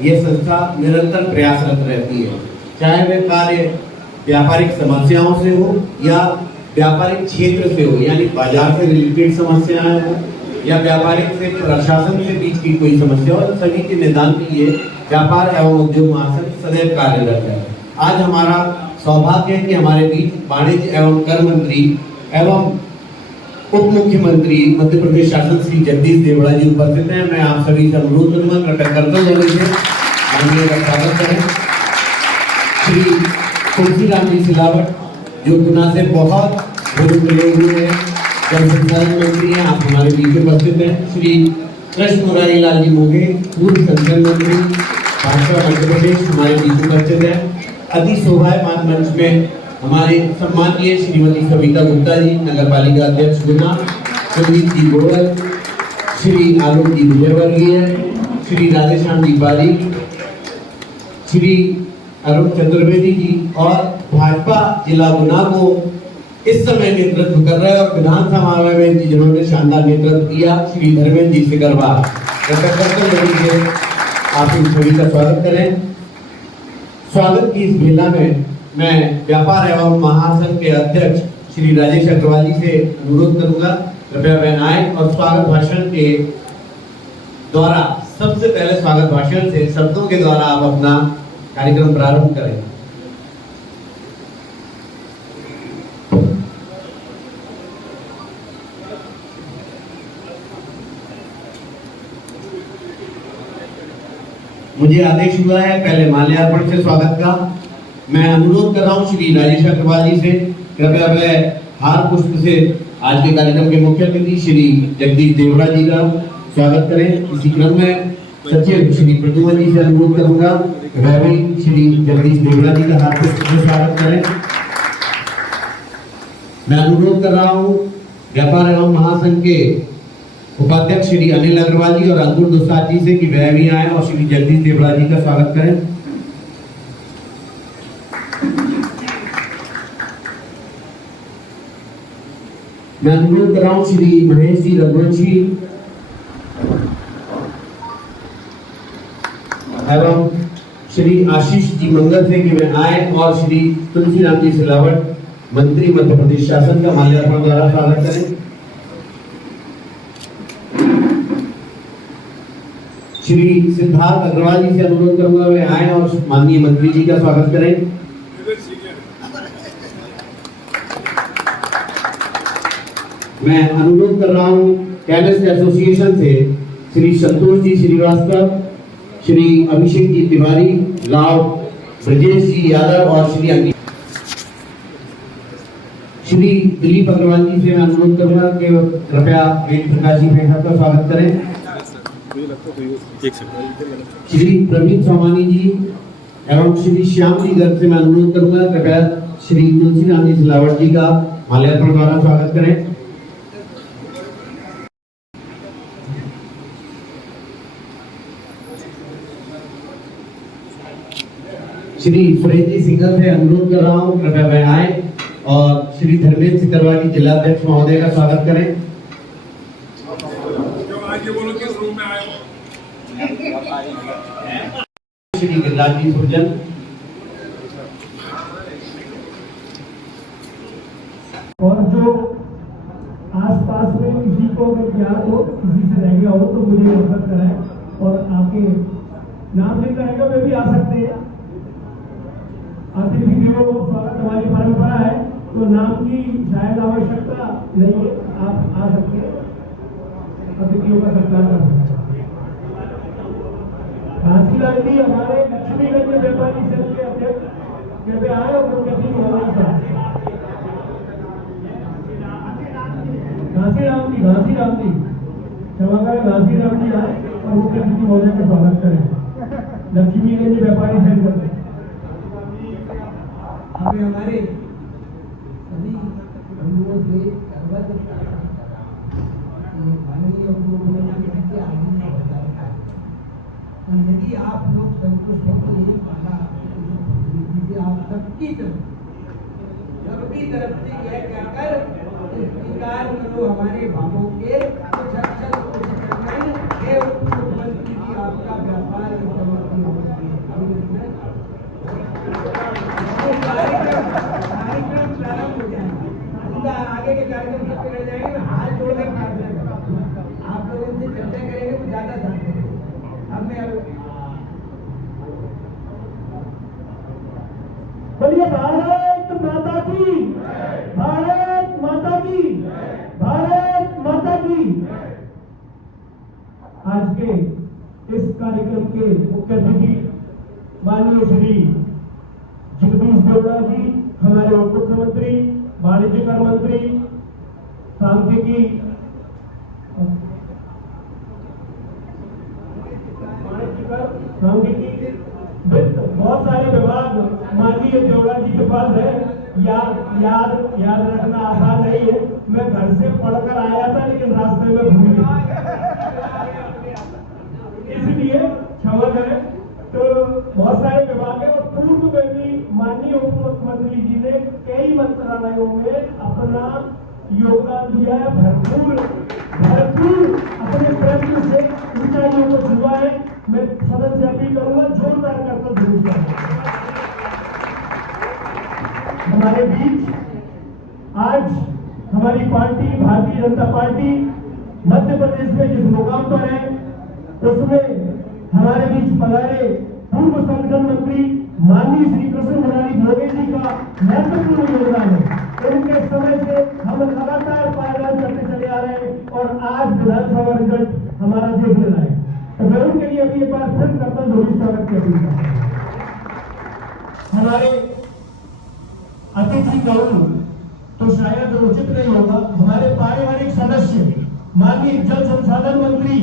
ये संस्था निरंतर प्रयासरत रहती है, चाहे वे कार्य व्यापारिक समस्याओं से हो या व्यापारिक क्षेत्र से हो, यानी बाजार से रिलेटेड समस्याएं हो या व्यापारिक से प्रशासन से बीच की कोई समस्या हो, सभी के निदान के लिए व्यापार एवं उद्योग महासंघ सदैव कार्यरत है। आज हमारा सौभाग्य है कि हमारे बीच वाणिज्य एवं कर मंत्री एवं उप मुख्यमंत्री मध्य प्रदेश शासन श्री जगदीश देवड़ा जी उपस्थित हैं। मैं आप सभी से अनुरोध करूंगा, कृपया करतल ध्वनि से माननीय का स्वागत करें। श्री तुलसीराम जी सिलावट जो गुना से बहुत जुड़े हुए हैं, जल संसाधन मंत्री हैं, आप हमारे बीच उपस्थित हैं। श्री कृष्ण मुरारी लाल जी मोघे पूर्व संसद मंत्री भाजपा मध्य प्रदेश हमारे बीच उपस्थित हैं। अति शोभायमान मंच में हमारे सम्मानीय श्रीमती सविता गुप्ता जी नगर पालिका अध्यक्ष गुना, संदीप जी गोयल, श्री आलोक जी विजयवर्गीय, श्री राधेश्याम जी बारिक, श्री अरुण चतुर्वेदी जी और भाजपा जिला गुना को इस समय नेतृत्व कर रहे और विधानसभा में जिन्होंने शानदार नेतृत्व किया श्री धर्मेंद्र जी सिकरवार, आप इन सभी का स्वागत करें। स्वागत की इस बेला में मैं व्यापार एवं महासंघ के अध्यक्ष श्री राजेश अग्रवाल जी से अनुरोध करूंगा, कृपया वह आए और स्वागत भाषण के द्वारा, सबसे पहले स्वागत भाषण से शब्दों के द्वारा आप अपना कार्यक्रम प्रारंभ करें। मुझे आदेश हुआ है पहले माल्यार्पण से स्वागत का। मैं अनुरोध कर रहा हूं श्री राजेश अग्रवाल जी से, कृपया वह हार पुष्प से आज के कार्यक्रम के मुख्य अतिथि श्री जगदीश देवड़ा जी का स्वागत करें। इसी क्रम में सचिव श्री प्रद्युमन जी से अनुरोध करूंगा, वह भी श्री जगदीश देवड़ा जी का हार पुष्प से स्वागत करें। मैं अनुरोध कर रहा हूं व्यापार एवं महासंघ के उपाध्यक्ष श्री अनिल अग्रवाल जी और अंकुर दुसाद जी से कि वह भी आए और श्री जगदीश देवड़ा जी का स्वागत करें। मैं अनुरोध कर रहा हूं श्री महेश जी रघुवंशी एवं श्री आशीष जी मंगल से कि वे आए और श्री तुलसीराम जी सिलावट मंत्री मध्य प्रदेश शासन का माल्यार्पण द्वारा स्वागत करें। श्री सिद्धार्थ अग्रवाल जी से अनुरोध करूंगा वे आए और माननीय मंत्री जी का स्वागत करें। मैं अनुरोध कर रहा हूं केमिस्ट एसोसिएशन से श्री संतोष जी श्रीवास्तव, श्री अभिषेक जी तिवारी, लाव ब्रजेश जी यादव और श्री दिलीप अग्रवाल जी से मैं अनुरोध करूंगा कि कृपया वेद प्रकाश जी का स्वागत करें। श्री प्रवीण सोमानी जी एवं श्री श्याम जी गर्ग से मैं अनुरोध करूंगा, कृपया श्री तुलसीराम जी सिलावट जी का माल्यार्पण द्वारा स्वागत करें। श्री सुरेश जी सिंघल से अनुरोध कर रहा हूं, कृपया वह आए और श्री धर्मेंद्र सिकरवार जी जिला अध्यक्ष महोदय का स्वागत करें। श्री गिरिराज जी सुरजन, और जो आसपास में किसी को अगर याद हो, किसी से रह गया हो तो मुझे मदद कराएं और आपके नाम लेकर आएगा वे भी आ सकते हैं। अतिथि देवो स्वागत हमारी परंपरा है, तो नाम की शायद आवश्यकता नहीं है, आप आ सकते हैं, अतिथियों का सत्कार कर सकते हैं। घासीलाल जी हमारे लक्ष्मीगंज व्यापारी संघ के अध्यक्ष, कृपया आए और मुख्यमंत्री महोदय साहब घासीराम जी क्षमा करें, घासीराम जी आए और मुख्यमंत्री महोदय का स्वागत करें लक्ष्मीगंज व्यापारी संघ में। हमें हमारे सभी बंधुओं से माननीय मुख्यमंत्री जी के आगे यदि आप लोग संतुष्ट हो तो ये माला जिसे आप सबकी तरफ से यह कहकर स्वीकार करो हमारे भावों के कुछ अक्षर मुख्यमंत्री जी आपका व्यापार कार्यक्रम सब पे रह जाएंगे, मैं हाथ जोड़कर प्रार्थना करूंगा। आप लोग इनसे चर्चा करेंगे तो ज्यादा ध्यान देंगे। अब मैं बोलिए भारत माता की, भारत माता की, भारत माता की। आज के इस कार्यक्रम के मुख्य अतिथि माननीय श्री जगदीश देवड़ा जी, हमारे उप मुख्यमंत्री, वाणिज्य कर मंत्री, सांख्यिकी वित्त, बहुत सारे विभाग माननीय देवड़ा जी के पास है। याद रखना आसान नहीं है। मैं घर से पढ़कर आया था लेकिन रास्ते में भूल गया, इसलिए क्षमा करें। तो बहुत सारे विभाग है और पूर्व में भी माननीय उप मुख्यमंत्री जी ने कई मंत्रालयों में अपना योगदान दिया है। भरपूर अपने प्रयत्न से ऊंचाइयों को छुआ है। मैं सदन से अपील करूंगा, जोरदार करता जरूर करें। हमारे बीच आज हमारी पार्टी भारतीय जनता पार्टी मध्य प्रदेश में जिस मुकाम पर है, उसमें हमारे बीच पधारे पूर्व संगठन मंत्री माननीय श्री कृष्ण मुरारी भोगे जी का महत्वपूर्ण योगदान है। उनके समय से हम लगातार पायदान करते चले आ रहे हैं और आज विधानसभा रिजल्ट हमारा देख रहा है। तो मैं उनके लिए अभी एक बार फिर करता हूँ स्वागत की अपील। हमारे अतिथि कहूं तो शायद उचित नहीं होगा, हमारे पारिवारिक सदस्य माननीय जल संसाधन मंत्री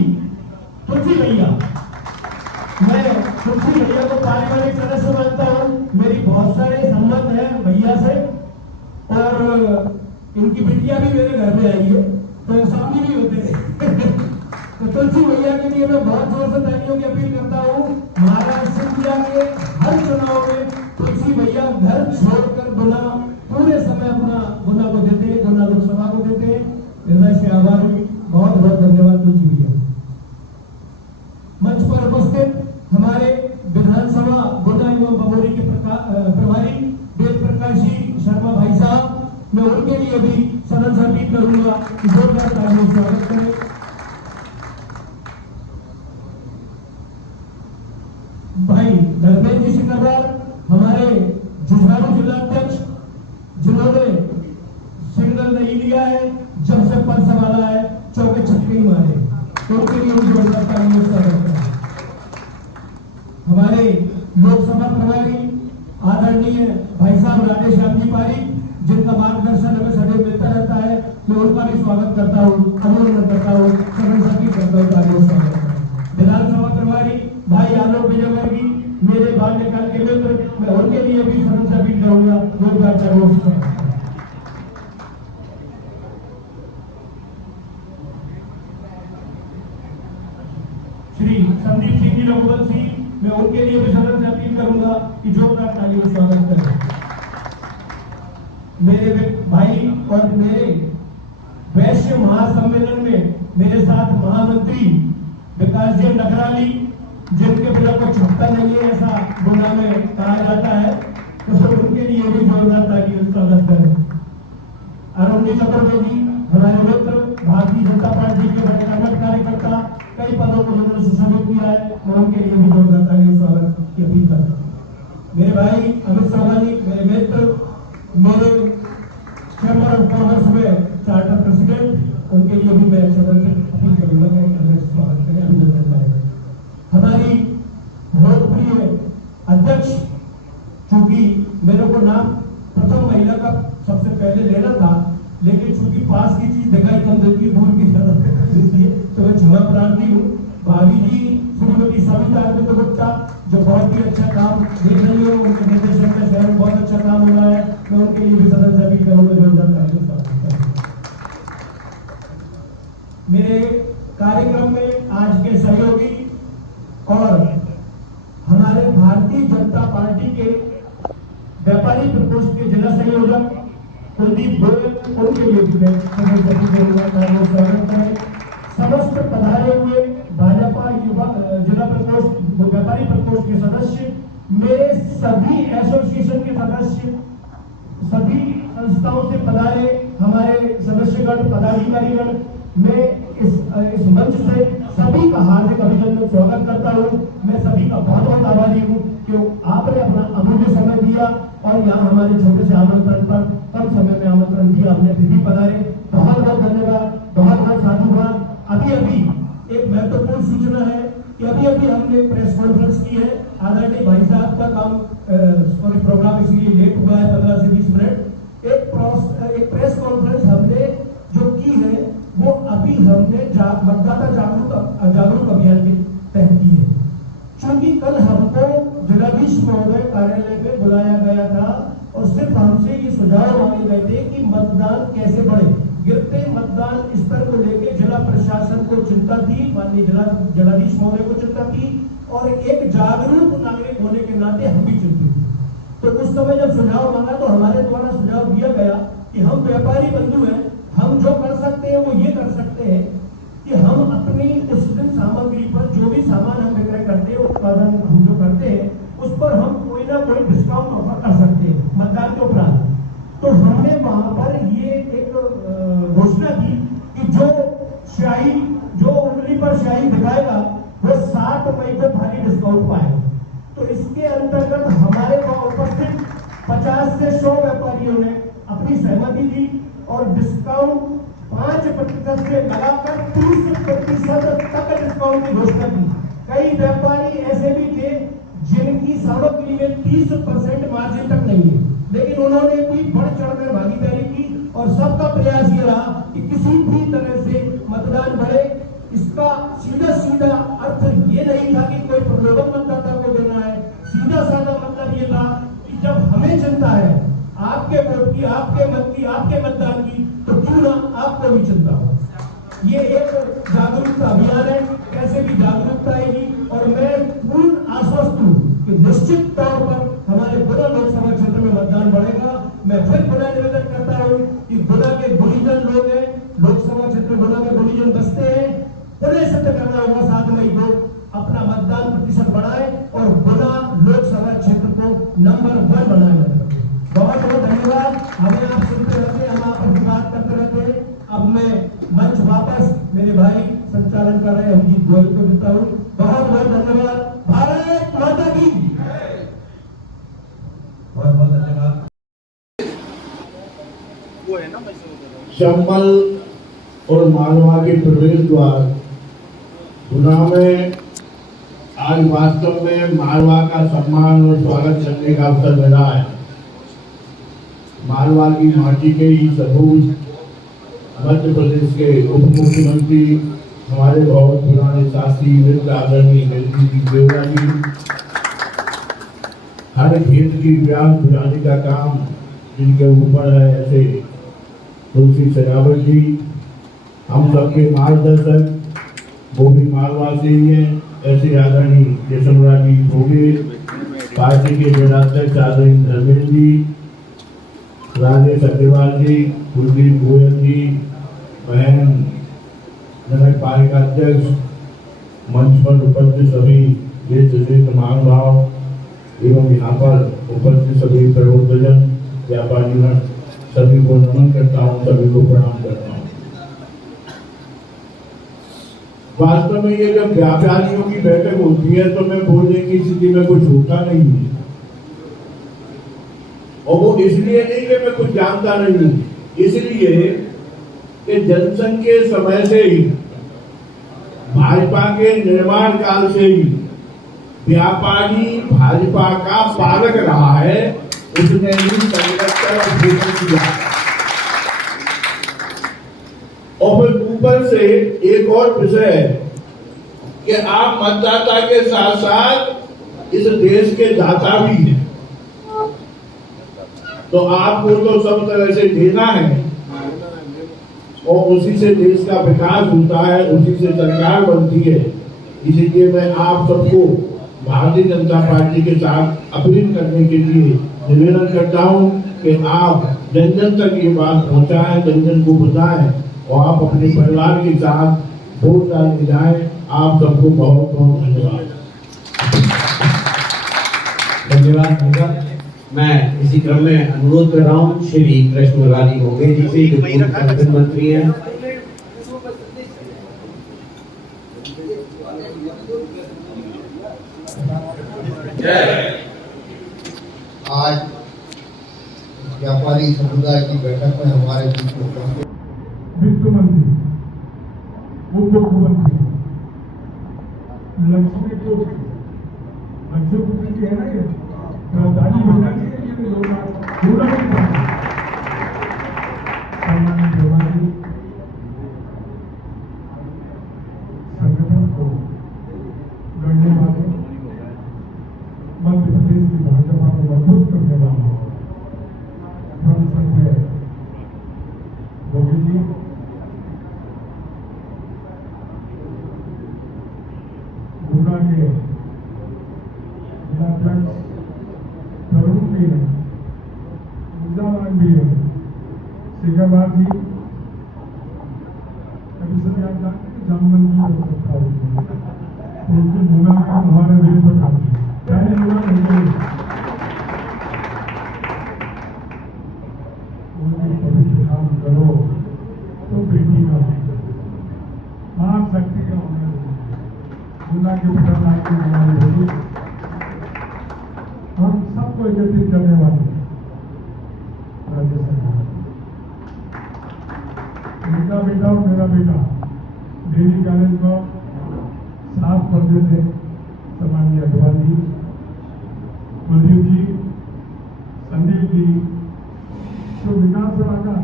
तुलसी भैया, मैं तुलसी भैया को पारिवारिक सदस्य मानता हूँ। मेरी बहुत सारे संबंध है भैया से और इनकी बिटिया भी मेरे घर में आई है, तो सामने भी होते हैं। तो तुलसी भैया के लिए मैं बहुत जोर से तालियों की अपील करता हूँ। महाराष्ट्र इंडिया के हर चुनाव में तुलसी भैया घर छोड़कर गुना पूरे समय अपना गुना को देते हैं, गुना लोकसभा को देते हैं। हृदय से आभार, बहुत बहुत धन्यवाद तुलसी भैया। मंच पर उपस्थित हमारे विधानसभा गुना एवं बमोरी के प्रभारी वेद प्रकाश जी शर्मा भाई साहब, मैं उनके लिए भी सदन से अपील करूंगा कि जोरदार तालियों से स्वागत करें। भाई धर्मेंद्र जी सिकरवार, हमारे जुझारू जिला अध्यक्ष, जिन्होंने सिग्नल नहीं लिया है, जब से पद संभाला है चौके छक्के ही मारे, तो उनके लिए जोरदार तालियों से स्वागत करें। हमारे लोकसभा प्रभारी आदरणीय भाई साहब राधेश्याम जी पारी, जिनका मार्गदर्शन हमें सदैव मिलता रहता है, मैं उनका भी स्वागत करता हूँ, अभिनंदन करता हूँ, सदन से अपील करता हूँ तालियों से स्वागत करें। विधानसभा प्रभारी भाई आलोक विजयवर्गीय, मेरे बाल्यकाल के मित्र, मैं उनके लिए भी सदन से अपील करूंगा, जोरदार तालियों से स्वागत करें। श्री संदीप सिंह जी रघुवंशी, मैं उनके लिए भी सदन से अपील करूंगा कि जोरदार तालियों से स्वागत करें। मेरे भाई और मेरे वैश्य महासम्मेलन में मेरे साथ महामंत्री विकास जी नगराली, जिनके बिना कोई छुपता नहीं है, ऐसा गुना में कहा जाता है, तो उनके लिए भी जोरदार तालियों से स्वागत करें। अरुणी चतुर्वेदी, हमारे मित्र, भारतीय जनता पार्टी के बड़े कर्मठ कार्यकर्ता, कई पदों को उन्होंने सुशोभित किया है, मैं उनके लिए भी जोरदार तालियों से स्वागत की अपील करता हूं। मेरे भाई अमित सोमानी, मेरे मित्र, मेरे चैम्बर ऑफ कॉमर्स में चार्टर प्रेसिडेंट, उनके लिए भी मैं सदन से अपील करूंगा कि स्वागत करें, अभिनंदन करें। हमारी लोकप्रिय अध्यक्ष, चूंकि मेरे को नाम प्रथम महिला का सबसे पहले लेना था, लेकिन चूंकि पास की चीज दिखाई कम देती है, दूर की ज्यादा देती है, तो मैं क्षमा प्रार्थी हूँ। भाभी जी श्रीमती सविता अर्पित गुप्ता, जो बहुत ही अच्छा काम देख रही हो, उनके निर्देशन में शहर में बहुत अच्छा काम हो रहा है, मैं उनके लिए भी सदन से अपील करूंगा, जोरदार तालियों से स्वागत करें। मेरे कार्यक्रम में आज के सहयोगी और हमारे भारतीय जनता पार्टी के व्यापारी प्रकोष्ठ के जिला संयोजक कुलदीप गोयल, उनके लिए भी स्वागत करें। समस्त पधारे हुए भाजपा युवा जिला प्रकोष्ठ व्यापारी प्रकोष्ठ के सदस्य, मेरे सभी एसोसिएशन के सदस्य, सभी संस्थाओं से पधारे हमारे सदस्यगण पदाधिकारीगण, मैं इस मंच से सभी का हार्दिक अभिनंदन स्वागत करता हूँ। मैं सभी का बहुत बहुत आभारी हूँ कि आपने अपना अमूल्य समय दिया और यहाँ हमारे छोटे से आमंत्रण पर कम समय में आमंत्रण दिया, आपने फिर भी पधारे। बहुत बहुत धन्यवाद, बहुत बहुत साधुवाद। अभी अभी एक महत्वपूर्ण सूचना है कि अभी अभी हमने प्रेस कॉन्फ्रेंस की है। आदरणीय भाई साहब का काम सॉरी प्रोग्राम इसलिए लेट हुआ है 15 से 20 मिनट। एक प्रेस कॉन्फ्रेंस हमने जो की है वो अभी हमने मतदाता जागरूक अभियान के तहत की है। क्योंकि कल हमको जिलाधीश महोदय कार्यालय में बुलाया गया था और सिर्फ हमसे ये सुझाव मांगे गए थे कि मतदान कैसे बढ़े। गिरते मतदान स्तर को लेकर जिला प्रशासन को चिंता थी, माननीय जिलाधीश महोदय को चिंता थी और एक जागरूक नागरिक होने के नाते हम भी चिंतित थे। तो उस समय जब सुझाव मांगा तो हमारे द्वारा सुझाव दिया गया कि हम व्यापारी बंधु हैं, हम जो कर सकते हैं वो ये कर सकते हैं कि हम अपनी उस दिन सामग्री पर जो भी सामान हम विक्रय करते हैं, उत्पादन हम जो करते हैं, उस पर हम कोई ना कोई डिस्काउंट ऑफर कर सकते हैं मतदान के उपरांत। तो हमने वहां पर ये एक घोषणा की कि जो स्याही, जो उंगली पर स्याही दिखाएगा वो 7 मई को भारी डिस्काउंट पाएगा। तो इसके अंतर्गत हमारे वहां उपस्थित 50 से 100 व्यापारियों ने अपनी सहमति दी और डिस्काउंट 5% से लगाकर 30% तक डिस्काउंट की घोषणा की। कई व्यापारी ऐसे भी थे जिनकी सामग्री में 30% मार्जिन तक नहीं है, लेकिन उन्होंने भी बढ़ चढ़कर भागीदारी की और सबका प्रयास ये रहा कि किसी भी तरह से मतदान बढ़े। इसका सीधा सीधा अर्थ ये नहीं था कि कोई प्रलोभन मतदाता को देना है, सीधा साधा मतलब ये था कि जब हमें चिंता है आपके वोट की, आपके मत की, आपके मतदान की, तो क्यों ना आपको भी चिंता हो। ये एक जागरूकता अभियान है, कैसे भी जागरूकता आएगी और मैं पूर्ण आश्वस्त हूँ कि निश्चित तौर पर हमारे गुना लोकसभा क्षेत्र में मतदान बढ़ेगा। मैं फिर पुनः निवेदन करता हूँ कि गुना के गुलीजन लोग हैं, लोकसभा क्षेत्र गुना के गुलीजन बसते हैं, पुनः सिद्ध करना होगा 7 मई को अपना मतदान प्रतिशत बढ़ाए और गुना लोकसभा क्षेत्र को नंबर 1 बनाए। बहुत बहुत धन्यवाद। हमें आप सुनते रहते, हम आपस में बात करते रहते हैं। अब मैं मंच वापस मेरे भाई संचालन कर रहे अभिजीत गोयल को देता हूँ। बहुत बहुत धन्यवाद। भारत माता की बहुत बहुत धन्यवाद। चंबल और मालवा के प्रवेश द्वार गुना में आज वास्तव में मालवा का सम्मान और स्वागत करने का अवसर मिला है। मालवा की माटी के ही सबूत मध्य प्रदेश के उप मुख्यमंत्री हमारे बहुत पुराने साथी मित्र आदरणीय देवरा जी हर खेत की व्यास बुझाने का काम जिनके ऊपर है, ऐसे तुलसी सजावट जी हम सबके मार्गदर्शक वो भी मालवा से ही है, ऐसे आदरणीय यशवराज जी भोगे, पार्टी के जिलाध्यक्ष आदरणीय धर्मेंद्र जी, राजेश अग्रवाल जी, कुलदीप गोयल जी, बहन नगर पालिका अध्यक्ष, मंच पर उपस्थित सभी देश महानुभाव एवं यहाँ पर उपस्थित सभी प्रबुद्धजन व्यापारीगण, सभी को नमन करता हूँ, सभी को प्रणाम करता हूँ। वास्तव में ये जब व्यापारियों की बैठक होती है तो मैं बोलने की स्थिति में कुछ होता नहीं है, और वो इसलिए नहीं कि मैं कुछ जानता नहीं हूं, इसलिए कि जनसंघ के समय से ही भाजपा के निर्माण काल से ही व्यापारी भाजपा का पालक रहा है, उसने ही संरक्षण और भूषण किया। और फिर ऊपर से एक और विषय है कि आप मतदाता के साथ साथ इस देश के दाता भी हैं, तो आपको तो सब तरह से देना है और उसी से देश का विकास होता है, उसी से सरकार बनती है। इसीलिए मैं आप सबको भारतीय जनता पार्टी के साथ अपील करने के लिए निवेदन करता हूं कि आप जन जन तक ये बात पहुंचाएं, जन जन को बताएं और आप अपने परिवार के साथ वोट डालने जाएं। आप सबको बहुत बहुत धन्यवाद। धन्यवाद। मैं इसी क्रम में अनुरोध कर रहा हूँ श्री कृष्णलाल मोघे जी से, जो पूर्व कैबिनेट मंत्री हैं। आज व्यापारी समुदाय की बैठक में हमारे बीच में उपस्थित वित्त मंत्री, उप मुख्यमंत्री, लक्ष्मीपुत्री की है ना ये दादी बना के ये लोग पूरा सम्मानित देवानी संगठन को गढ़ने वाले, मध्य प्रदेश की भाजपा को मजबूत करने वाले हम संजय मोदी जी, गुना के जिलाध्यक्ष तरुण भी है, मुर्दाबाद भी है, शेखाबाद जी, अभी सब याद जानते हैं जामन की आवश्यकता होती है, उनकी गुना का हमारे देश पर काम किया, पहले गुना नहीं उनके पवित्र काम करो तो बेटी का मां शक्ति का होना गुना के प्रधान की हमारी होगी, हम सबको एकत्रित करने वाले राज्य सरकार, उनका बेटा और मेरा बेटा डेली कॉलेज को साफ पढ़ते थे, सम्मानीय अग्रवाल जी, कुलदीप जी, संदीप जी, तो विकास और आकाश,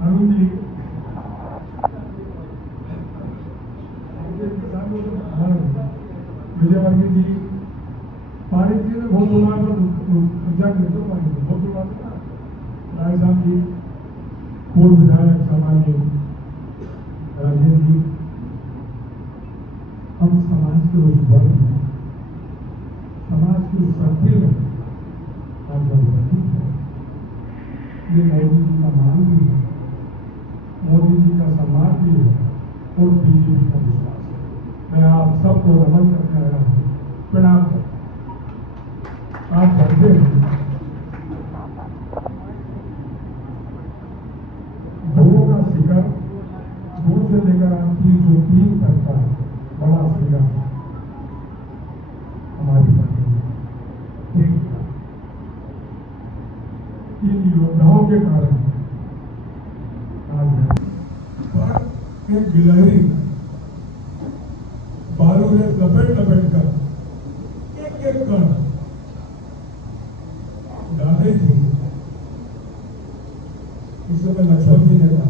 अरुण जी, विजयवर्गीय जी, पारित जी ने बहुत बोला था, बहुत बोला था राय साहब जी, पूर्व विधायक सामान्य राजेंद्र जी, हम समाज के उस वर्ग में, समाज की उस शक्ति में आज बंधित है। ये मोदी जी का मान भी है, मोदी जी का सम्मान भी है और बीजेपी का विश्वास है। मैं आप सबको नमन करने आया हूँ, प्रणाम करता हूँ। आप जानते हैं धुओं का शिखर, धुओं से लेकर आपकी जो टीम तक का बड़ा शिखर हमारी पार्टी में इन योद्धाओं के कारण आज पर एक गिलहरी बालू में लपेट कर एक एक कण डाले थे, इस समय लक्ष्मण जी ने कहा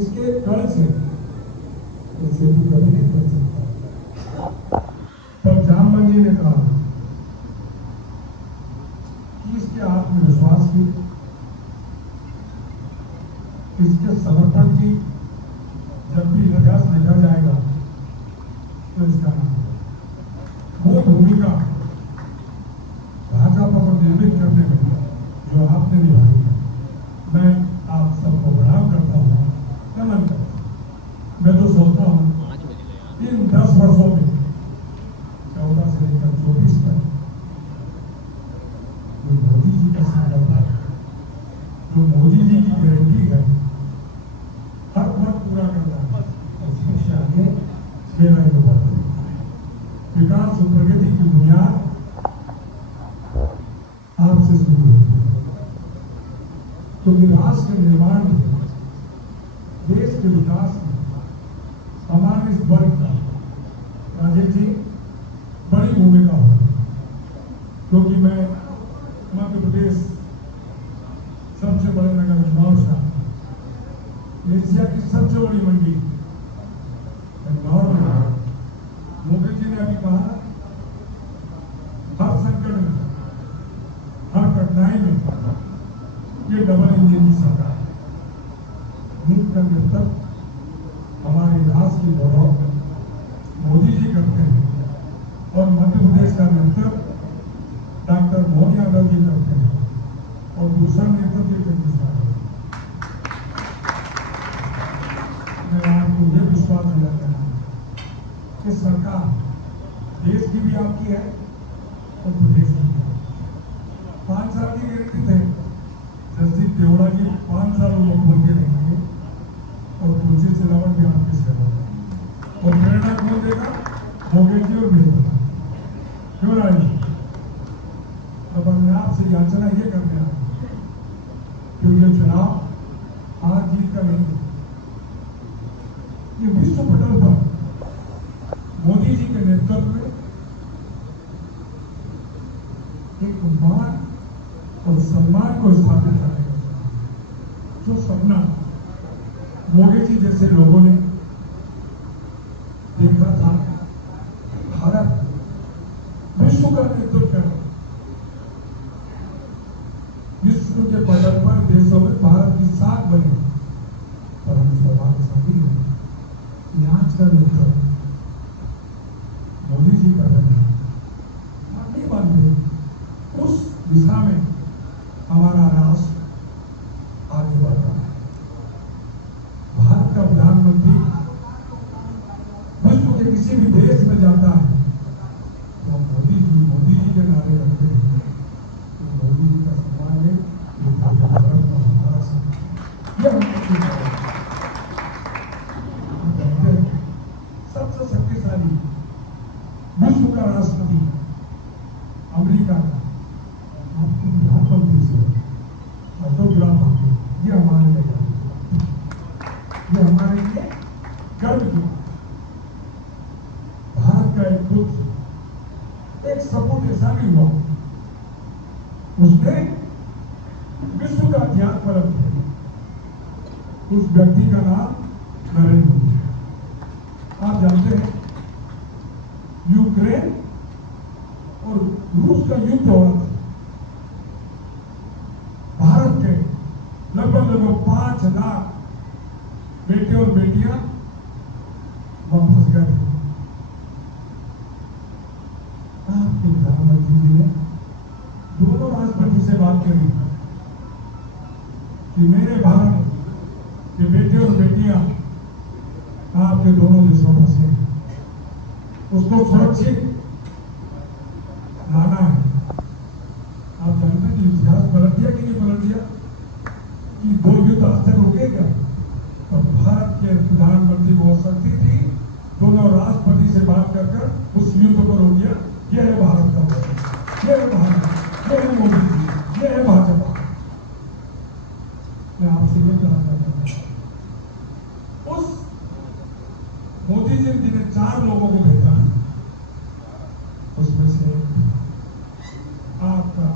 इसके कण से सेतु कभी नहीं बन सकता, पर जामवन जी ने कहा कि इसके आत्मविश्वास की, इसके समर्पण की जब भी इतिहास लिखा जाएगा तो इसका नाम वो भूमिका भाजपा को निर्मित करने में जो आपने निभाई है, मैं आप सबको प्रणाम करता हूँ, नमन करता हूँ। मैं तो सोचता हूँ इन 10 वर्षों में 14 से लेकर 24 तक जो मोदी जी का संकल्प है, जो मोदी जी की गारंटी है, हर वर्ग पूरा करना है, उसमें से आगे मेरा योगदान है। विकास और प्रगति की बुनियाद आपसे शुरू होती है, क्योंकि राष्ट्र के निर्माण में, देश के विकास में हमारे इस वर्ग का राजेश जी बड़ी भूमिका होगी, क्योंकि मैं मध्य प्रदेश सबसे बड़े नगर इंदौर से, एशिया की सबसे बड़ी मंडी इंदौर में, मोदी जी ने अभी कहा हर संकट में, हर कठिनाई में ये डबल इंजन की सरकार है। नीति का नेतृत्व हमारे राष्ट्र की गौरव मोदी जी करते हैं और मध्य प्रदेश का नेतृत्व डॉक्टर मोहन यादव जी करते हैं और दूसरा नेतृत्व जगदीश है। मैं आपको ये विश्वास दिलाता हूँ कि सरकार देश की भी आपकी है और प्रदेश की भी है। सेवा करेंगे। और प्रेरणा कौन देगा? मोदी जी और बेटा। क्यों राजी? अब मैं आपसे याचना ये करने आया कि ये चुनाव आज जीत का नहीं है। ये विश्व पटल पर मोदी जी के नेतृत्व में एक मान और सम्मान को स्थापित करने का चुनाव। जो सपना मोदी जी जैसे लोगों ने देखा था, भारत विश्व का नेतृत्व कर विश्व के पटल पर देशों में भारत की साख बने, पर हम सौभाग्यशाली हैं कि आज का नेतृत्व मोदी जी कर रहे हैं। आप नहीं मानते, उस दिशा में हमारा राष्ट्र आगे बढ़ रहा है। भारत का प्रधानमंत्री विश्व के किसी भी देश में जाता है तो मोदी जी के नारे रखते हैं। तो मोदी जी का सम्मान है, ये पूरे भारत का हमारा सम्मान। यह सबसे शक्तिशाली विश्व का राष्ट्रपति अमेरिका का आपके प्रधानमंत्री से ऑटोग्राफ मांगे, ये हमारे लिए गर्व की बात। भारत का एक पुत्र, एक सपूत ऐसा भी हुआ, उसने विश्व का ध्यान पलट दिया। उस व्यक्ति का नाम नरेंद्र मोदी। आप जानते हैं यूक्रेन और रूस का युद्ध हो रहा था। भारत के लगभग 5 लाख बेटे और बेटियां वापस गए। आपके प्रधानमंत्री जी ने दोनों राष्ट्रपति से बात करी कि मेरे भारत के बेटे और बेटियां आपके दोनों देशों में से उसको सुरक्षित लाना है। आप जानते हैं कि इतिहास पलट दिया कि नहीं पलट दिया कि 2 युद्ध आज तक रुके क्या? तो भारत के प्रधानमंत्री बहुत शक्ति थी, दोनों राष्ट्रपति से बात कर उस युद्ध को रोक दिया। यह है भारत का वचन, यह है भारत, यह है मोदी जी, यह है भाजपा। मैं आपसे ये कहना चाहता हूं, उस मोदी जी ने 4 लोगों को भेजा, उसमें से आपका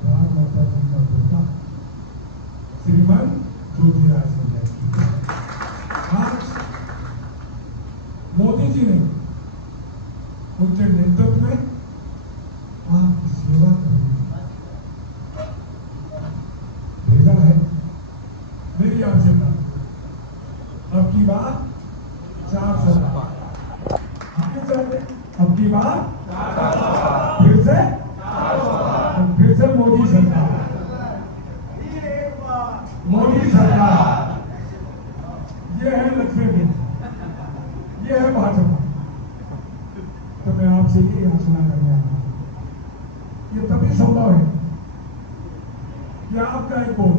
प्रधान माता जी का बेटा श्रीमान ज्योतिरादित्य सिंधिया। आज मोदी जी ने उनके नेतृत्व में आपकी सेवा भेजा है। मेरी आपसे अब की बात 400, अब की बात फिर से मोदी सरकार, मोदी सरकार, ये है लक्ष्मी जी, ये है भाजपा। तो मैं आपसे ये याचना करने आया, ये तभी संभव है कि आपका एक वोट,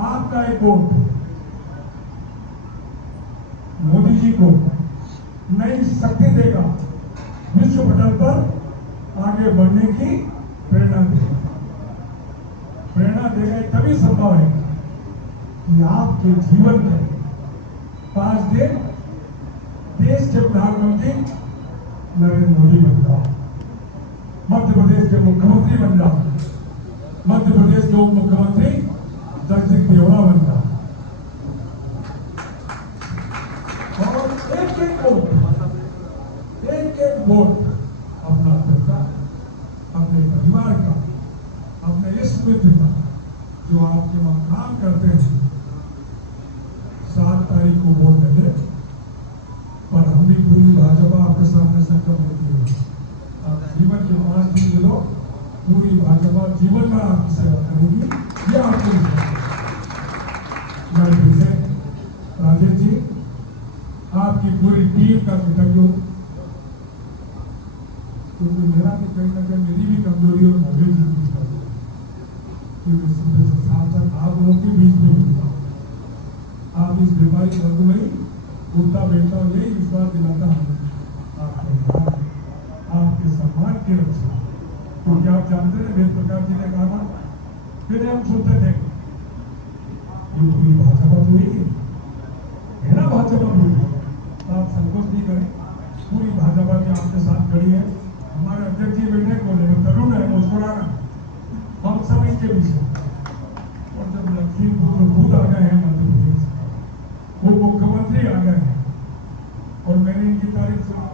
आपका एक वोट मोदी जी को नई शक्ति देगा, विश्व पटल पर आगे बढ़ने की प्रेरणा देगा। प्रेरणा देगा तभी संभव है कि आपके जीवन में 5 दिन देश के प्रधानमंत्री नरेंद्र मोदी बन जाओ, मध्य प्रदेश के मुख्यमंत्री बन जाओ, मध्य प्रदेश के उप मुख्यमंत्री जगदीश देवड़ा बन जाओ, और एक वोट अपना पैसा, अपने परिवार का, अपने इस मित्र का जो आपके वहां काम करते हैं, 7 तारीख को वोट देंगे। पर हम भी पूरी भाजपा आपके सामने संकल्प लेती है, आप जीवन के 5 दिन दे दो, पूरी भाजपा जीवन भर आपकी सेवा करेगी। यह आपको मैं फिर से राजेश जी, आपकी पूरी टीम का कृतज्ञ हूँ, क्योंकि मेरा भी कहीं ना कहीं मेरी भी कमजोरी और मोदी जी की कमजोरी, क्योंकि सीधे सांसद आप लोगों के बीच में होता, आप इस व्यापारिक वर्ग में ही उठता बैठता हो, यही विश्वास दिलाता हूँ आपके सम्मान की रक्षा। क्योंकि आप जानते हैं वेद प्रकाश जी ने कहा था, फिर हम सुनते थे ये पूरी भाजपा तो ही है ना, भाजपा पूरी, तो आप संकोच नहीं करें, पूरी भाजपा की आपके साथ खड़ी है। हमारे अध्यक्ष जी बैठे बोले तरुण है मुस्कुराना, हम सब इनके पीछे। और जब लक्ष्मीपुत्र खुद आ गए हैं मध्य प्रदेश, वो मुख्यमंत्री आ गए हैं, और मैंने इनकी तारीफ सुना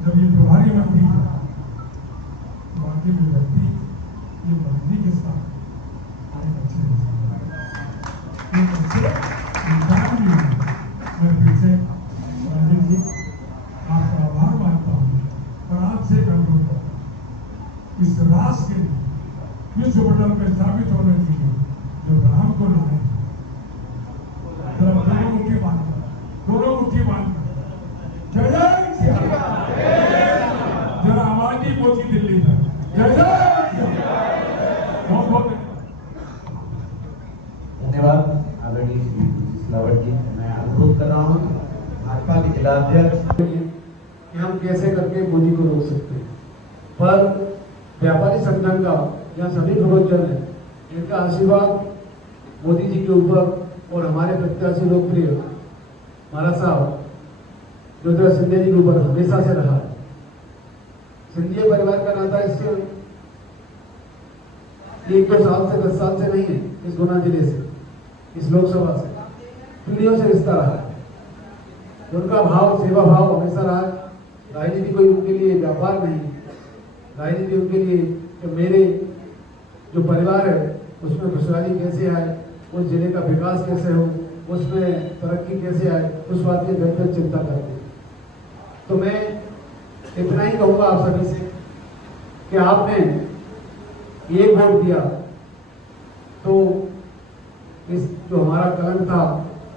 जब ये प्रभारी मंत्री थे, बाकी में व्यक्ति ये मंत्री के साथ एक अच्छे इंसान भी है। मैं फिर से राजीव जी आपका आभार मानता हूँ, और आपसे अनुरोध करता हूँ इस राष्ट्र के लिए विश्व पटल में स्थापित होने के लिए जो राम को लाए, दोनों मुट्ठी बांध जय जय श्री राम। जरा आवाज ही पहुंची दिल्ली तक, जय जय श्री राम। बहुत बहुत धन्यवाद आदरणीय श्री सिलावट जी। मैं अनुरोध कर रहा हूँ भाजपा के जिलाध्यक्ष कि हम कैसे करके मोदी को रोक सकते हैं, पर व्यापारी संगठन का या सभी प्रवचन है, इनका आशीर्वाद मोदी जी के ऊपर और हमारे प्रत्याशी लोकप्रिय महाराज साहब ज्योतिरादित्य सिंधिया जी के ऊपर हमेशा से रहा है। सिंधिया परिवार का नाता इससे 1-2 साल से 10 साल से नहीं है, इस गुना जिले से, इस लोकसभा से पीढ़ियों से रिश्ता रहा है। उनका भाव सेवा भाव हमेशा रहा है। राजनीति कोई उनके लिए व्यापार नहीं, राजनीति उनके लिए कि मेरे जो परिवार है उसमें खुशहाली कैसे आए, उस जिले का विकास कैसे हो, उसमें तरक्की कैसे आए, उस बात की बेहतर चिंता करते हैं। तो मैं इतना ही कहूँगा आप सभी से कि आपने एक वोट दिया तो इस जो हमारा कलम था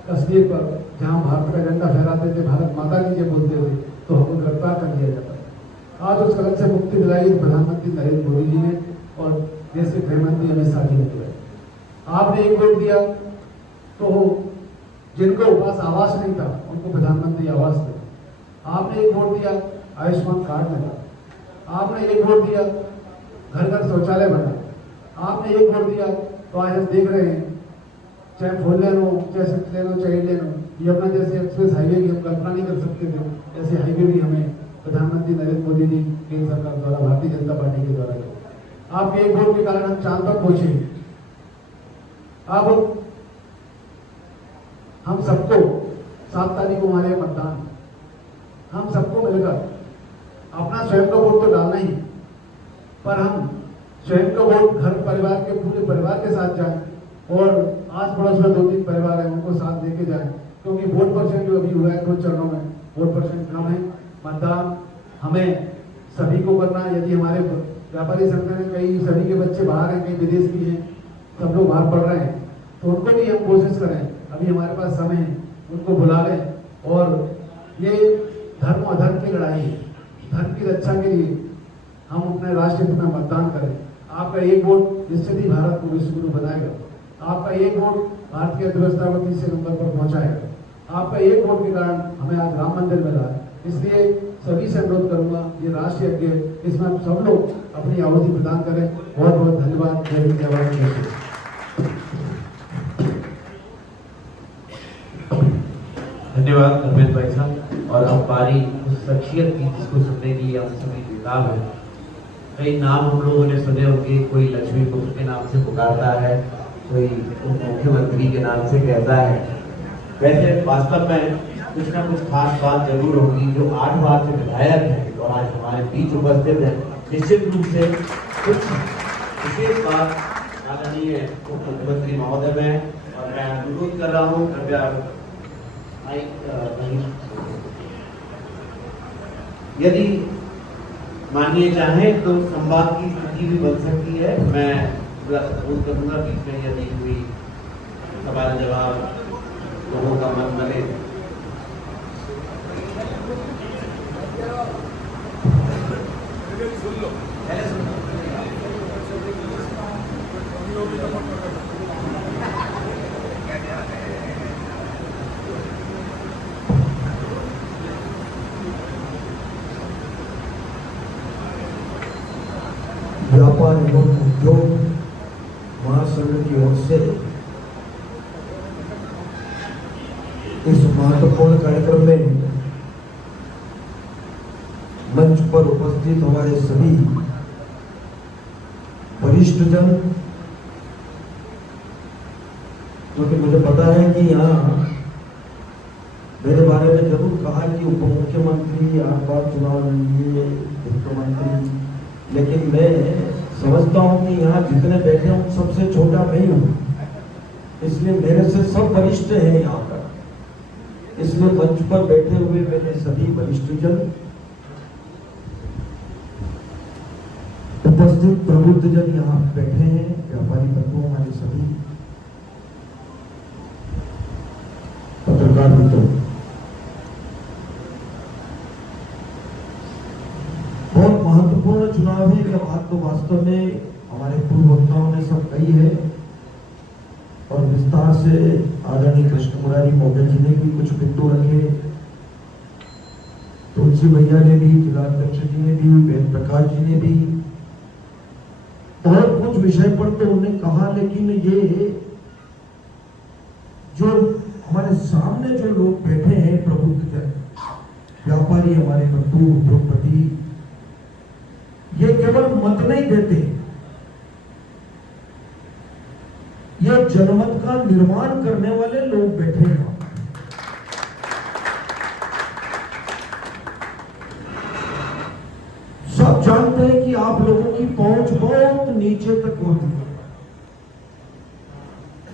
तस्वीर पर, जहाँ भारत का झंडा फहराते थे, भारत माता की जय बोलते थे, तो हमको गिरफ्तार कर दिया जाता था। आज उस कलम से मुक्ति दिलाई प्रधानमंत्री नरेंद्र मोदी जी ने और देश के गृह मंत्री अमित शाह जी ने दिलाई। आपने एक वोट दिया तो जिनको पास आवास नहीं था उनको प्रधानमंत्री आवास मिला। आपने एक वोट दिया आयुष्मान कार्ड मिला। आपने एक वोट दिया घर घर शौचालय बना। आपने एक वोट दिया तो आज हम देख रहे हैं, चाहे 4 लेन हो, चाहे 6 लेन हो, चाहे 8 लेन हो, यमुना जैसे एक्सप्रेस हाईवे की हम कल्पना नहीं कर सकते थे, ऐसे हाईवे भी हमें प्रधानमंत्री नरेंद्र मोदी जी केंद्र सरकार द्वारा, भारतीय जनता पार्टी के द्वारा किया। आपके एक वोट के कारण हम चांद तक पहुंचे। अब हम सबको 7 तारीख को हमारे मतदान, हम सबको मिलकर अपना स्वयं का वोट तो डालना ही, पर हम स्वयं का वोट घर परिवार के पूरे परिवार के साथ जाएं और आस पड़ोस में 2-3 परिवार है उनको साथ लेके जाएं, क्योंकि वोट परसेंट जो अभी हुआ है 2 चरणों में वोट परसेंट कम है। मतदान हमें सभी को करना है। यदि हमारे व्यापारी संगठन में कई सभी के बच्चे बाहर हैं, कई विदेश भी हैं, सब लोग बाहर पढ़ रहे हैं, तो उनको भी हम कोशिश करें, अभी हमारे पास समय है, उनको बुला लें। और ये धर्म अधर्म की लड़ाई है, धर्म की रक्षा के लिए हम अपने राष्ट्र हित में मतदान करें। आपका एक वोट निश्चित ही भारत को विश्व गुरु बनाएगा। आपका एक वोट भारत की अर्थव्यवस्था को 3 नंबर पर पहुंचाएगा। आपका एक वोट के कारण हमें आज राम मंदिर मिला है। इसलिए सभी से अनुरोध करूंगा, ये राष्ट्रीय यज्ञ है, इसमें हम सब लोग अपनी आहुति प्रदान करें। बहुत बहुत धन्यवाद। जय हिंद, जय भारत। धन्यवाद अरविंद भाई साहब। और अब बारी उस शख्सियत की जिसको सुनने की हम सभी बेताब है। कई नाम हम लोगों ने सुने होंगे, कोई लक्ष्मी पुत्र के नाम से पुकारता है, कोई मुख्यमंत्री के नाम से कहता है। वैसे वास्तव में कुछ ना कुछ खास बात जरूर होगी। जो 8 बार से विधायक है और आज हमारे बीच उपस्थित है, निश्चित रूप से कुछ विशेष बात आदरणीय उप मुख्यमंत्री महोदय में। और मैं अनुरोध कर रहा हूँ, कृपया यदि माननीय चाहें तो संवाद की स्थिति भी बन सकती है। मैं अनुरोध करूंगा बीच में यदि कोई सवाल जवाब लोगों का मन बने। व्यापार एवं उद्योग महासंघ की ओर से इस महत्वपूर्ण कार्यक्रम में मंच पर उपस्थित हमारे सभी वरिष्ठ जन, क्योंकि मुझे पता है कि यहाँ मेरे बारे में जरूर कहा कि उप मुख्यमंत्री आप बार चुनाव लड़िए, वित्त मंत्री, लेकिन मैं समझता हूँ कि यहाँ जितने बैठे हैं उन सबसे छोटा मैं हूँ, इसलिए मेरे से सब वरिष्ठ हैं यहाँ पर। इसलिए मंच पर बैठे हुए मेरे सभी वरिष्ठ जन, उपस्थित प्रबुद्ध जन यहाँ बैठे हैं, व्यापारी बंधु, हमारे सभी पत्रकार मित्रों, बहुत महत्वपूर्ण चुनाव है। यह बात तो वास्तव में हमारे पूर्व वक्ताओं ने सब कही है और विस्तार से आदरणीय कृष्ण मुरारी मौर्य जी ने भी कुछ बिंदु रखे, तुलसी भैया ने भी, जिलाध्यक्ष जी ने भी, वेद प्रकाश जी ने भी, और कुछ विषय पर तो उन्होंने कहा, लेकिन ये जो हमारे सामने जो लोग बैठे हैं प्रबुद्ध जन, व्यापारी, हमारे बंधु, उद्योगपति, ये केवल मत नहीं देते, ये जनमत का निर्माण करने वाले लोग बैठे हैं। सब जानते हैं कि आप लोगों की पहुंच बहुत नीचे तक होती है,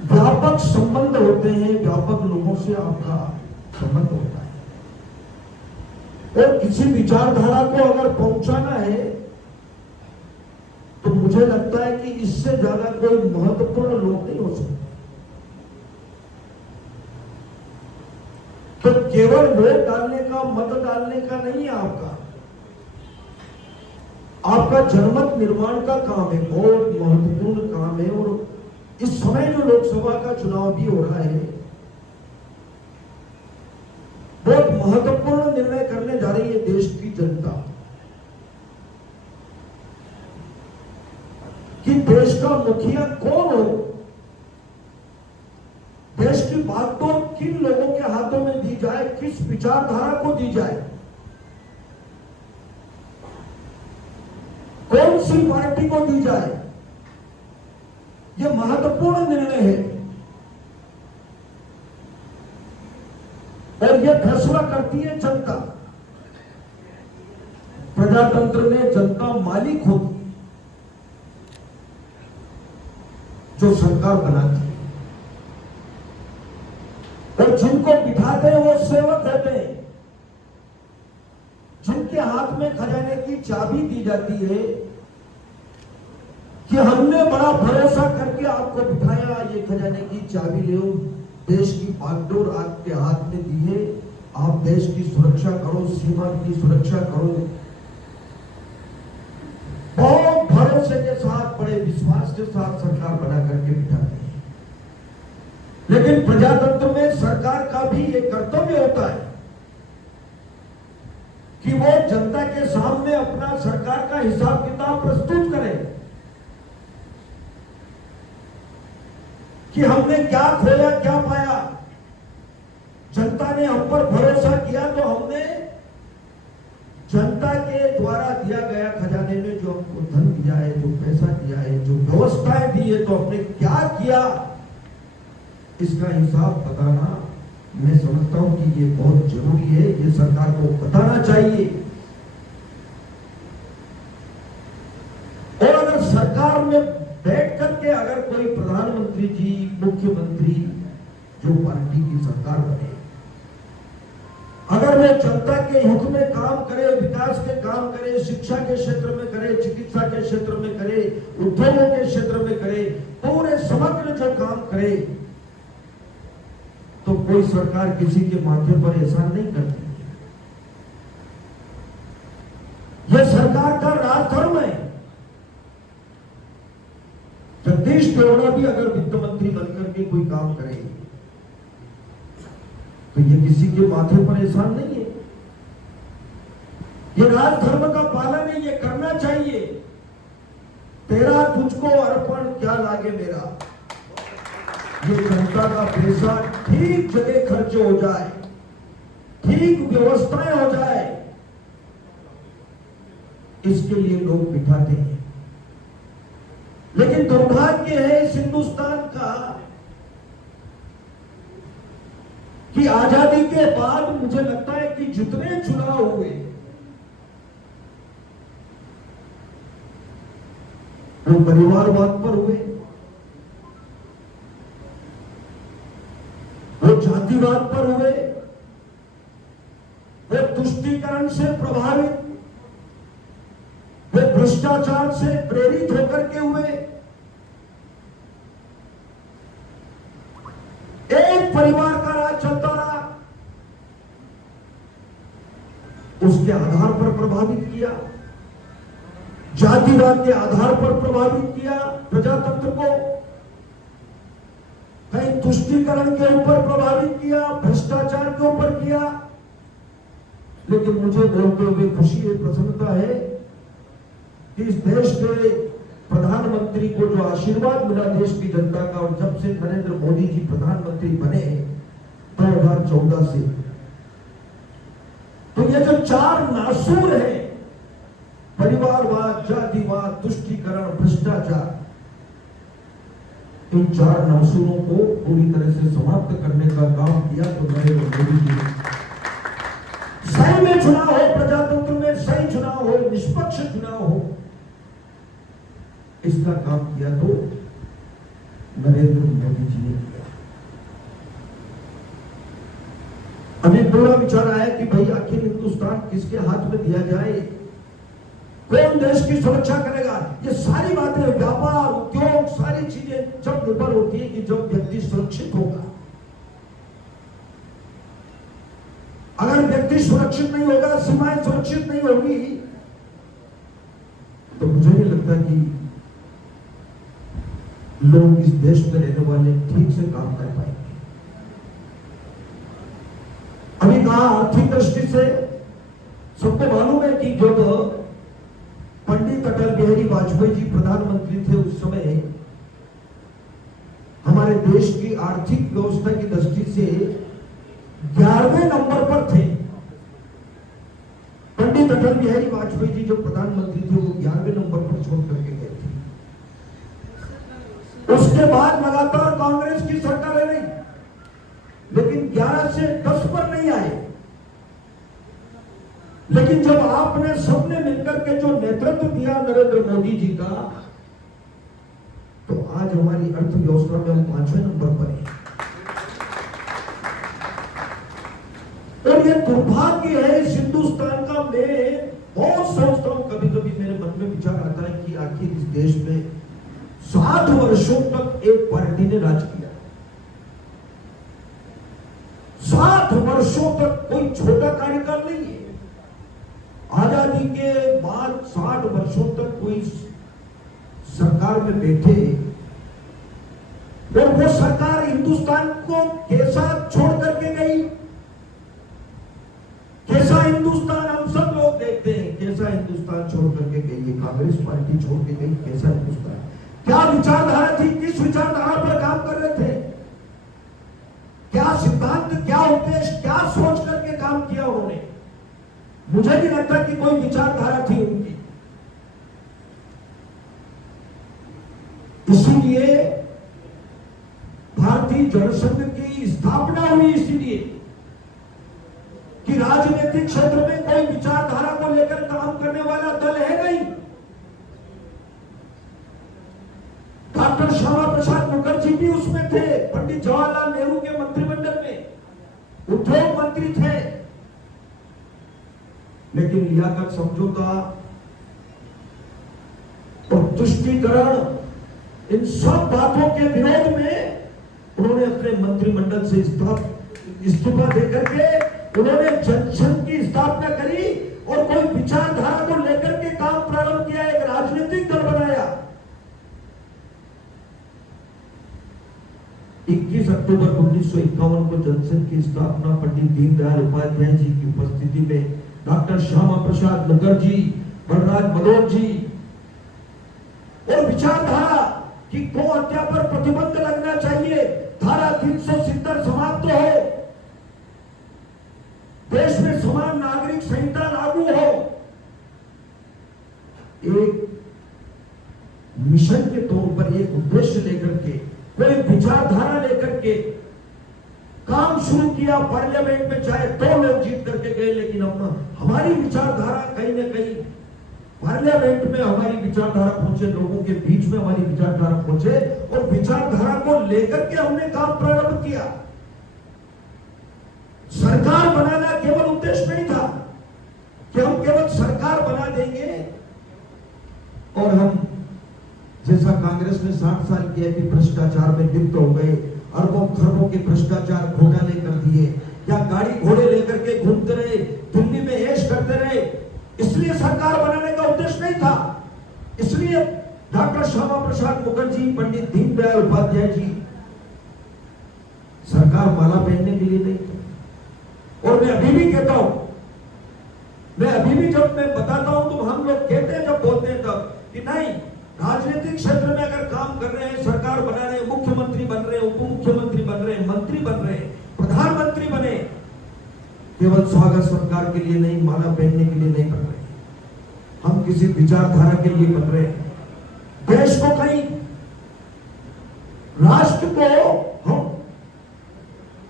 व्यापक संबंध होते हैं, व्यापक लोगों से आपका संबंध होता है, और किसी विचारधारा को अगर पहुंचाना है तो मुझे लगता है कि इससे ज्यादा कोई महत्वपूर्ण लोग नहीं हो सकते। तो केवल वोट डालने का, मत डालने का नहीं है आपका जनमत निर्माण का काम है, बहुत महत्वपूर्ण काम है। और इस समय जो लोकसभा का चुनाव भी हो रहा है, बहुत महत्वपूर्ण निर्णय करने जा रही है देश की जनता कि देश का मुखिया कौन हो, देश की बागडोर किन लोगों के हाथों में दी जाए, किस विचारधारा को दी जाए, कौन सी पार्टी को दी जाए, यह महत्वपूर्ण निर्णय है। और यह फैसला करती है जनता। प्रजातंत्र में जनता मालिक होती है, जो सरकार बनाती है, और जिनको बिठाते हैं वो सेवक रहते हैं, जिनके हाथ में खजाने की चाबी दी जाती है कि हमने बड़ा भरोसा करके आपको बिठाया, ये खजाने की चाबी ले, देश की बागडोर आपके हाथ में दी है, आप देश की सुरक्षा करो, सीमा की सुरक्षा करो। बहुत भरोसे के साथ, बड़े विश्वास के साथ सरकार बना करके बिठाते हैं। लेकिन प्रजातंत्र में सरकार का भी एक कर्तव्य होता है कि वो जनता के सामने अपना सरकार का हिसाब किताब प्रस्तुत करे कि हमने क्या खोया, क्या पाया। जनता ने हम पर भरोसा किया तो हमने जनता के द्वारा दिया गया खजाने में जो हमको धन दिया है, जो पैसा दिया है, जो व्यवस्थाएं दी है, तो हमने क्या किया, इसका हिसाब बताना मैं समझता हूं कि ये बहुत जरूरी है, ये सरकार को बताना चाहिए। और अगर सरकार में बैठ करके अगर कोई प्रधानमंत्री जी, मुख्यमंत्री, जो पार्टी की सरकार बने, अगर वो जनता के हित में काम करे, विकास के काम करे, शिक्षा के क्षेत्र में करे, चिकित्सा के क्षेत्र में करे, उद्योगों के क्षेत्र में करे, पूरे समग्र जो काम करे, तो कोई सरकार किसी के माथे पर एहसान नहीं करती। यह सरकार का राजधर्म है। जगदीश देवड़ा भी अगर वित्त मंत्री बनकर के कोई काम करे तो ये किसी के माथे पर एहसान नहीं है, ये राजधर्म का पालन है, ये करना चाहिए। तेरा तुझको अर्पण क्या लागे मेरा, ये जनता का पैसा ठीक जगह खर्च हो जाए, ठीक व्यवस्थाएं हो जाए, इसके लिए लोग बिठाते हैं। लेकिन दुर्भाग्य है इस हिंदुस्तान का कि आजादी के बाद मुझे लगता है कि जितने चुनाव हुए वो परिवारवाद पर हुए, वो जातिवाद पर हुए, वो तुष्टीकरण से प्रभावित, वो भ्रष्टाचार से प्रेरित होकर के हुए। एक परिवार का राज चलता रहा, उसके आधार पर प्रभावित किया, जातिवाद के आधार पर प्रभावित किया प्रजातंत्र को, कहीं तुष्टीकरण के ऊपर प्रभावित किया, भ्रष्टाचार के ऊपर किया। लेकिन मुझे बोलते हुए खुशी है, प्रसन्नता है कि इस देश के प्रधानमंत्री को जो आशीर्वाद मिला देश की जनता का, और जब से नरेंद्र मोदी जी प्रधानमंत्री बने 2014 से, तो ये जो चार नासूर है, परिवारवाद, जातिवाद, तुष्टीकरण, भ्रष्टाचार, इन चार नासूरों को पूरी तरह से समाप्त करने का काम किया तो नरेंद्र मोदी जी ने। सही में चुनाव हो, प्रजातंत्र में सही चुनाव हो, निष्पक्ष चुनाव हो, इसका काम किया तो नरेंद्र मोदी जी ने किया। अभी पूरा विचार आया कि भाई आखिर हिंदुस्तान किसके हाथ में दिया जाए, कौन देश की सुरक्षा करेगा। ये सारी बातें, व्यापार, उद्योग, सारी चीजें जब निर्भर होती है कि जब व्यक्ति सुरक्षित होगा। अगर व्यक्ति सुरक्षित नहीं होगा, सीमाएं सुरक्षित नहीं होगी, तो मुझे नहीं लगता कि लोग इस देश में रहने वाले ठीक से काम कर पाएंगे। अभी कहा आर्थिक दृष्टि से सबको मालूम है कि जब पंडित अटल बिहारी वाजपेयी जी प्रधानमंत्री थे, उस समय हमारे देश की आर्थिक व्यवस्था की दृष्टि से 11वें नंबर पर थे। पंडित अटल बिहारी वाजपेयी जी जो प्रधानमंत्री थे वो 11वें नंबर पर छोड़ करके गए थे। उसके बाद लगातार कांग्रेस की सरकारें रही, लेकिन 11 से 10 पर नहीं आए। लेकिन जब आपने सबने मिलकर के जो नेतृत्व दिया नरेंद्र मोदी जी का, तो आज हमारी अर्थव्यवस्था में हम 5वें नंबर पर हैं। और ये दुर्भाग्य है इस हिंदुस्तान का। मैं बहुत सोचता हूं, कभी कभी मेरे मन में विचार आता है कि आखिर इस देश में 7 वर्षों तक एक पार्टी ने राज किया। 7 वर्षों तक कोई छोटा कार्यकाल नहीं है। आजादी के बाद 60 वर्षों तक कोई सरकार में बैठे, और वो सरकार हिंदुस्तान को कैसा छोड़ करके गई, कैसा हिंदुस्तान हम सब लोग देखते हैं, कैसा हिंदुस्तान छोड़ करके गई है। कांग्रेस पार्टी छोड़ के गई, कैसा हिंदुस्तान, क्या विचारधारा थी, किस विचारधारा पर काम कर रहे थे, क्या सिद्धांत, क्या उद्देश्य, क्या सोच करके काम किया उन्होंने। मुझे नहीं लगता कि कोई विचारधारा थी उनकी। इसीलिए भारतीय जनसंघ की स्थापना हुई, इसीलिए कि राजनीतिक क्षेत्र में कोई विचारधारा को लेकर काम करने वाला दल है नहीं। डॉक्टर श्यामा प्रसाद मुखर्जी भी उसमें थे, पंडित जवाहरलाल नेहरू के मंत्रिमंडल में उद्योग मंत्री थे। लेकिन लियाकत समझौता और तुष्टीकरण, इन सब बातों के विरोध में उन्होंने अपने मंत्रिमंडल से इस्तीफा देकर के उन्होंने जनसंघ की स्थापना करी और कोई विचारधारा को लेकर के काम प्रारंभ किया, एक राजनीतिक दल बनाया। 21 अक्टूबर 1951 को जनसंघ की स्थापना पंडित दीनदयाल उपाध्याय जी की उपस्थिति में डॉक्टर श्यामा प्रसाद मुखर्जी, बलराज मनोज जी और विचारधारा कि गौ हत्या पर प्रतिबंध लगना चाहिए, धारा 370 समाप्त हो, देश में समान नागरिक संहिता लागू हो, एक मिशन के तौर पर एक उद्देश्य लेकर के, कोई विचारधारा लेकर के काम शुरू किया। पार्लियामेंट में चाहे 2 लोग जीत करके गए, लेकिन हमारी विचारधारा कहीं ना कहीं पार्लियामेंट में हमारी विचारधारा पहुंचे, लोगों के बीच में हमारी विचारधारा पहुंचे, और विचारधारा को लेकर के हमने काम प्रारंभ किया। सरकार बनाना केवल उद्देश्य नहीं था कि हम केवल सरकार बना देंगे और हम जैसा कांग्रेस ने 60 साल किया कि भ्रष्टाचार में लिप्त हो गए, अरबों खरबों के भ्रष्टाचार घोटाले कर दिए, या गाड़ी घोड़े लेकर के घूमते रहे, दिल्ली में ऐश करते रहे। इसलिए सरकार बनाने का उद्देश्य नहीं था। इसलिए डॉक्टर श्यामा प्रसाद मुखर्जी, पंडित दीनदयाल उपाध्याय जी, सरकार माला पहनने के लिए नहीं थे। और मैं अभी भी कहता हूं, मैं अभी भी जब मैं बताता हूं तो हम लोग कहते हैं, जब बोलते हैं तब, कि नहीं, राजनीतिक क्षेत्र में अगर काम कर रहे हैं, सरकार बना रहे हैं, मुख्यमंत्री बन रहे हैं, उप मुख्यमंत्री बन रहे हैं, मंत्री बन रहे हैं, प्रधानमंत्री बने, केवल स्वागत सत्कार के लिए नहीं, माला पहनने के लिए नहीं बन रहे, हम किसी विचारधारा के लिए बन रहे हैं। देश को कहीं, राष्ट्र को हम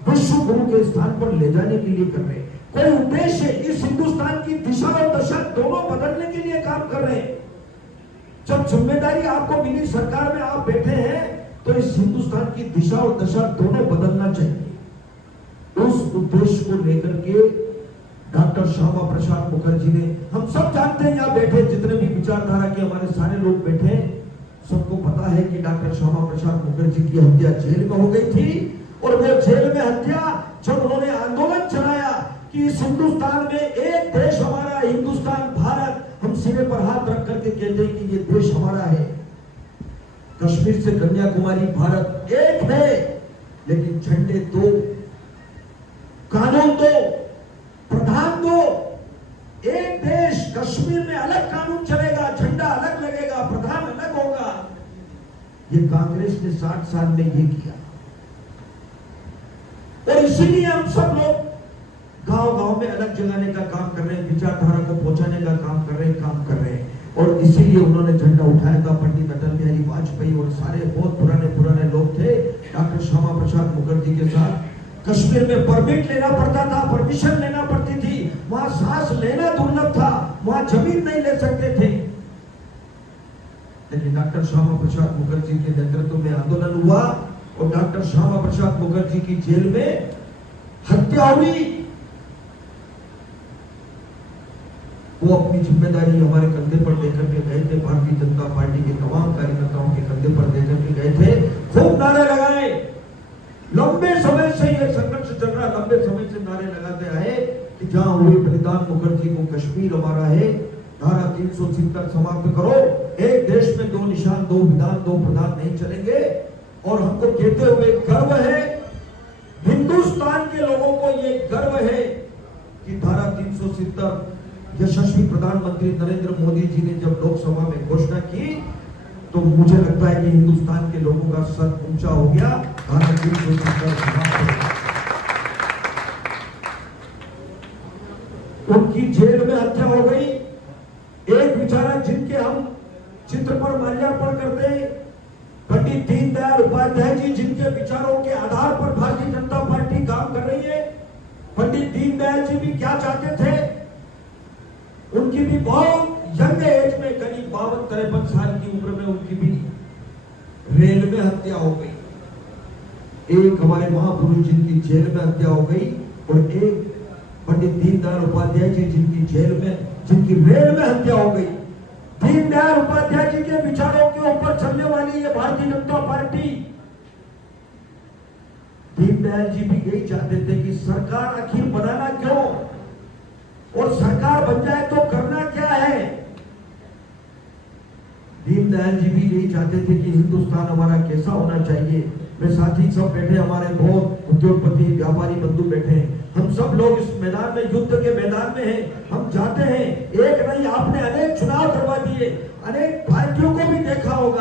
विश्व गुरु के स्थान पर ले जाने के लिए कर रहे हैं। कोई उद्देश्य, इस हिंदुस्तान की दिशा और दशा दोनों बदलने के लिए काम कर रहे हैं। जब जिम्मेदारी आपको मिली, सरकार में आप बैठे हैं, तो इस हिंदुस्तान की दिशा और दशा दोनों बदलना चाहिए। उस उद्देश्य को लेकर के डॉक्टर श्यामा प्रसाद मुखर्जी ने, हम सब जानते हैं, यहाँ बैठे जितने भी विचारधारा के हमारे सारे लोग बैठे हैं, सबको पता है कि डॉक्टर श्यामा प्रसाद मुखर्जी की हत्या जेल में हो गई थी। और वो जेल में हत्या, जब उन्होंने आंदोलन चलाया कि इस हिंदुस्तान में एक देश हमारा, हिंदुस्तान, भारत, हम सिरे पर हाथ रख करके कहते हैं कि ये देश हमारा है, कश्मीर से कन्याकुमारी भारत एक है, लेकिन झंडे दो, कानून दो, प्रधान दो, एक देश, कश्मीर में अलग कानून चलेगा, झंडा अलग लगेगा, प्रधान अलग होगा। ये कांग्रेस ने 60 साल में ये किया, और इसीलिए हम सब लोग गांव-गांव में अलग जगाने का काम कर रहे हैं, विचारधारा को पहुंचाने का काम कर रहे हैं, और इसीलिए उन्होंने झंडा उठाया था। पंडित अटल बिहारी वाजपेयी और सारे बहुत पुराने लोग थे डॉक्टर श्यामा प्रसाद मुखर्जी के साथ। कश्मीर में परमिट लेना पड़ता था, परमिशन लेना पड़ती थी, वहां सांस लेना दुर्लभ था, वहां जमीन नहीं ले सकते थे, लेकिन डॉक्टर श्यामा प्रसाद मुखर्जी के नेतृत्व में आंदोलन हुआ, और डॉक्टर श्यामा प्रसाद मुखर्जी की जेल में हत्या हुई। वो अपनी जिम्मेदारी हमारे कंधे पर लेकर के गए थे, भारतीय जनता पार्टी के तमाम कार्यकर्ताओं के कंधे पर लेकर के गए थे, खूब नारे लगाए। लंबे समय से ये संघर्ष चल रहा, लंबे समय से नारे लगाते आए कि जहां हुए बलिदान मुखर्जी को कश्मीर हमारा है, धारा 370 समाप्त करो, एक देश में 2 निशान, 2 विधान, 2 प्रधान नहीं चलेंगे। और हमको कहते हुए गर्व है, हिंदुस्तान के लोगों को ये गर्व है कि धारा 370 यशस्वी प्रधानमंत्री नरेंद्र मोदी जी ने जब लोकसभा में घोषणा की, तो मुझे लगता है कि हिंदुस्तान के लोगों का सर ऊंचा हो गया। धारा 370 समाप्त हो गया। उनकी जेल में हत्या हो गई। एक विचारक जिनके हम चित्र पर माल्यार्पण करते हैं, पंडित दीनदयाल उपाध्याय जी, जिनके विचारों के आधार पर भारतीय जनता पार्टी काम कर रही है। पंडित दीनदयाल जी भी क्या चाहते थे, उनकी भी बहुत यंग एज में, करीब 52-53 साल की उम्र में उनकी भी रेल में हत्या हो गई। एक हमारे महापुरुष जिनकी जेल में हत्या हो गई, और एक पंडित दीनदयाल उपाध्याय जी जिनकी रेल में हत्या हो गई। दीनदयाल उपाध्याय जी के विचारों के ऊपर चलने वाली ये भारतीय जनता पार्टी, दीनदयाल जी भी यही चाहते थे कि सरकार आखिर बनाना क्यों, और सरकार बन जाए तो करना क्या है। दीनदयाल जी भी यही चाहते थे कि हिंदुस्तान हमारा कैसा होना चाहिए। मेरे साथी सब बैठे, हमारे बहुत उद्योगपति व्यापारी बंधु बैठे हैं, हम सब लोग इस मैदान में, युद्ध के मैदान में हैं। हम जाते हैं, एक नहीं आपने अनेक चुनाव करवा दिए, अनेक पार्टियों को भी देखा होगा।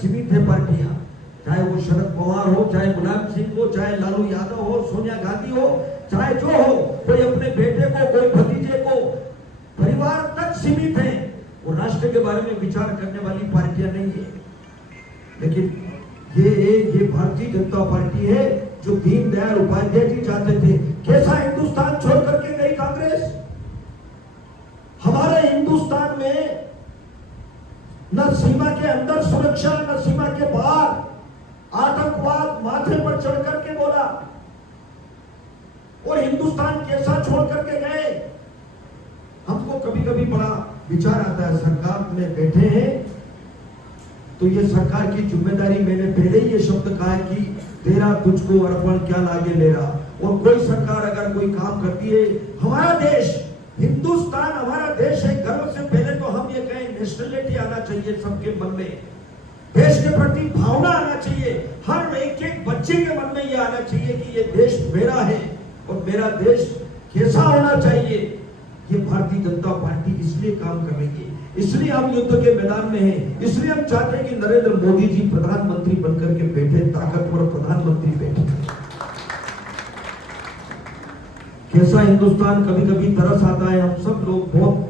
सीमित है पार्टियां, चाहे वो शरद पवार हो, चाहे मुलायम सिंह हो, चाहे लालू यादव हो, सोनिया गांधी हो, चाहे जो हो, कोई अपने बेटे को, कोई भतीजे को, परिवार तक सीमित है। वो राष्ट्र के बारे में विचार करने वाली पार्टियां नहीं है। लेकिन ये भारतीय जनता पार्टी है जो दीनदयाल उपाध्याय जी चाहते थे। कैसा हिंदुस्तान छोड़ करके गई कांग्रेस? हमारे हिंदुस्तान में न सीमा के अंदर सुरक्षा, न सीमा के बाहर आतंकवाद माथे पर चढ़ करके बोला। और हिंदुस्तान कैसा छोड़ करके गए? हमको कभी कभी बड़ा विचार आता है, सरकार में बैठे हैं तो ये सरकार की जिम्मेदारी, मैंने पहले ही ये शब्द कहा है कि तेरा तुझको अर्पण क्या लागे मेरा। और कोई सरकार अगर कोई काम करती है, हमारा देश हिंदुस्तान हमारा देश है, गर्व से पहले तो हम ये कहें नेशनलिटी आना चाहिए सबके मन में, देश के प्रति भावना आना चाहिए, हर एक एक बच्चे के मन में ये आना चाहिए कि ये देश मेरा है और मेरा देश कैसा होना चाहिए। ये भारतीय जनता पार्टी इसलिए काम कर रही है, इसलिए हम युद्ध के मैदान में हैं, इसलिए हम चाहते हैं कि नरेंद्र मोदी जी प्रधानमंत्री बनकर के बैठे, ताकतवर प्रधानमंत्री बैठे। कैसा हिंदुस्तान, कभी कभी तरस आता है। हम सब लोग बहुत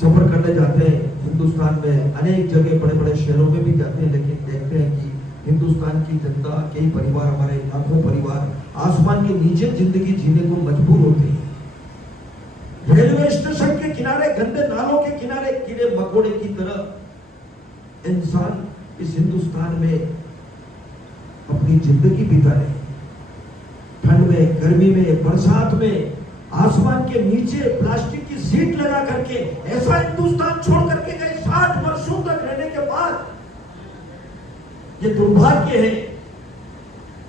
सफर करने जाते हैं हिंदुस्तान में, अनेक जगह बड़े बड़े शहरों में भी जाते हैं, लेकिन देखते हैं कि हिंदुस्तान की जनता, कई परिवार, हमारे लाखों परिवार आसमान के नीचे जिंदगी जीने को मजबूर होते हैं। रेलवे स्टेशन के किनारे, गंदे नालों के किनारे कीड़े मकोड़े की तरह इंसान इस हिंदुस्तान में अपनी जिंदगी बिता रहे। ठंड में, गर्मी में, बरसात में, आसमान के नीचे प्लास्टिक की सीट लगा करके ऐसा हिंदुस्तान छोड़ करके गए 60 वर्षों तक रहने के बाद। ये दुर्भाग्य है।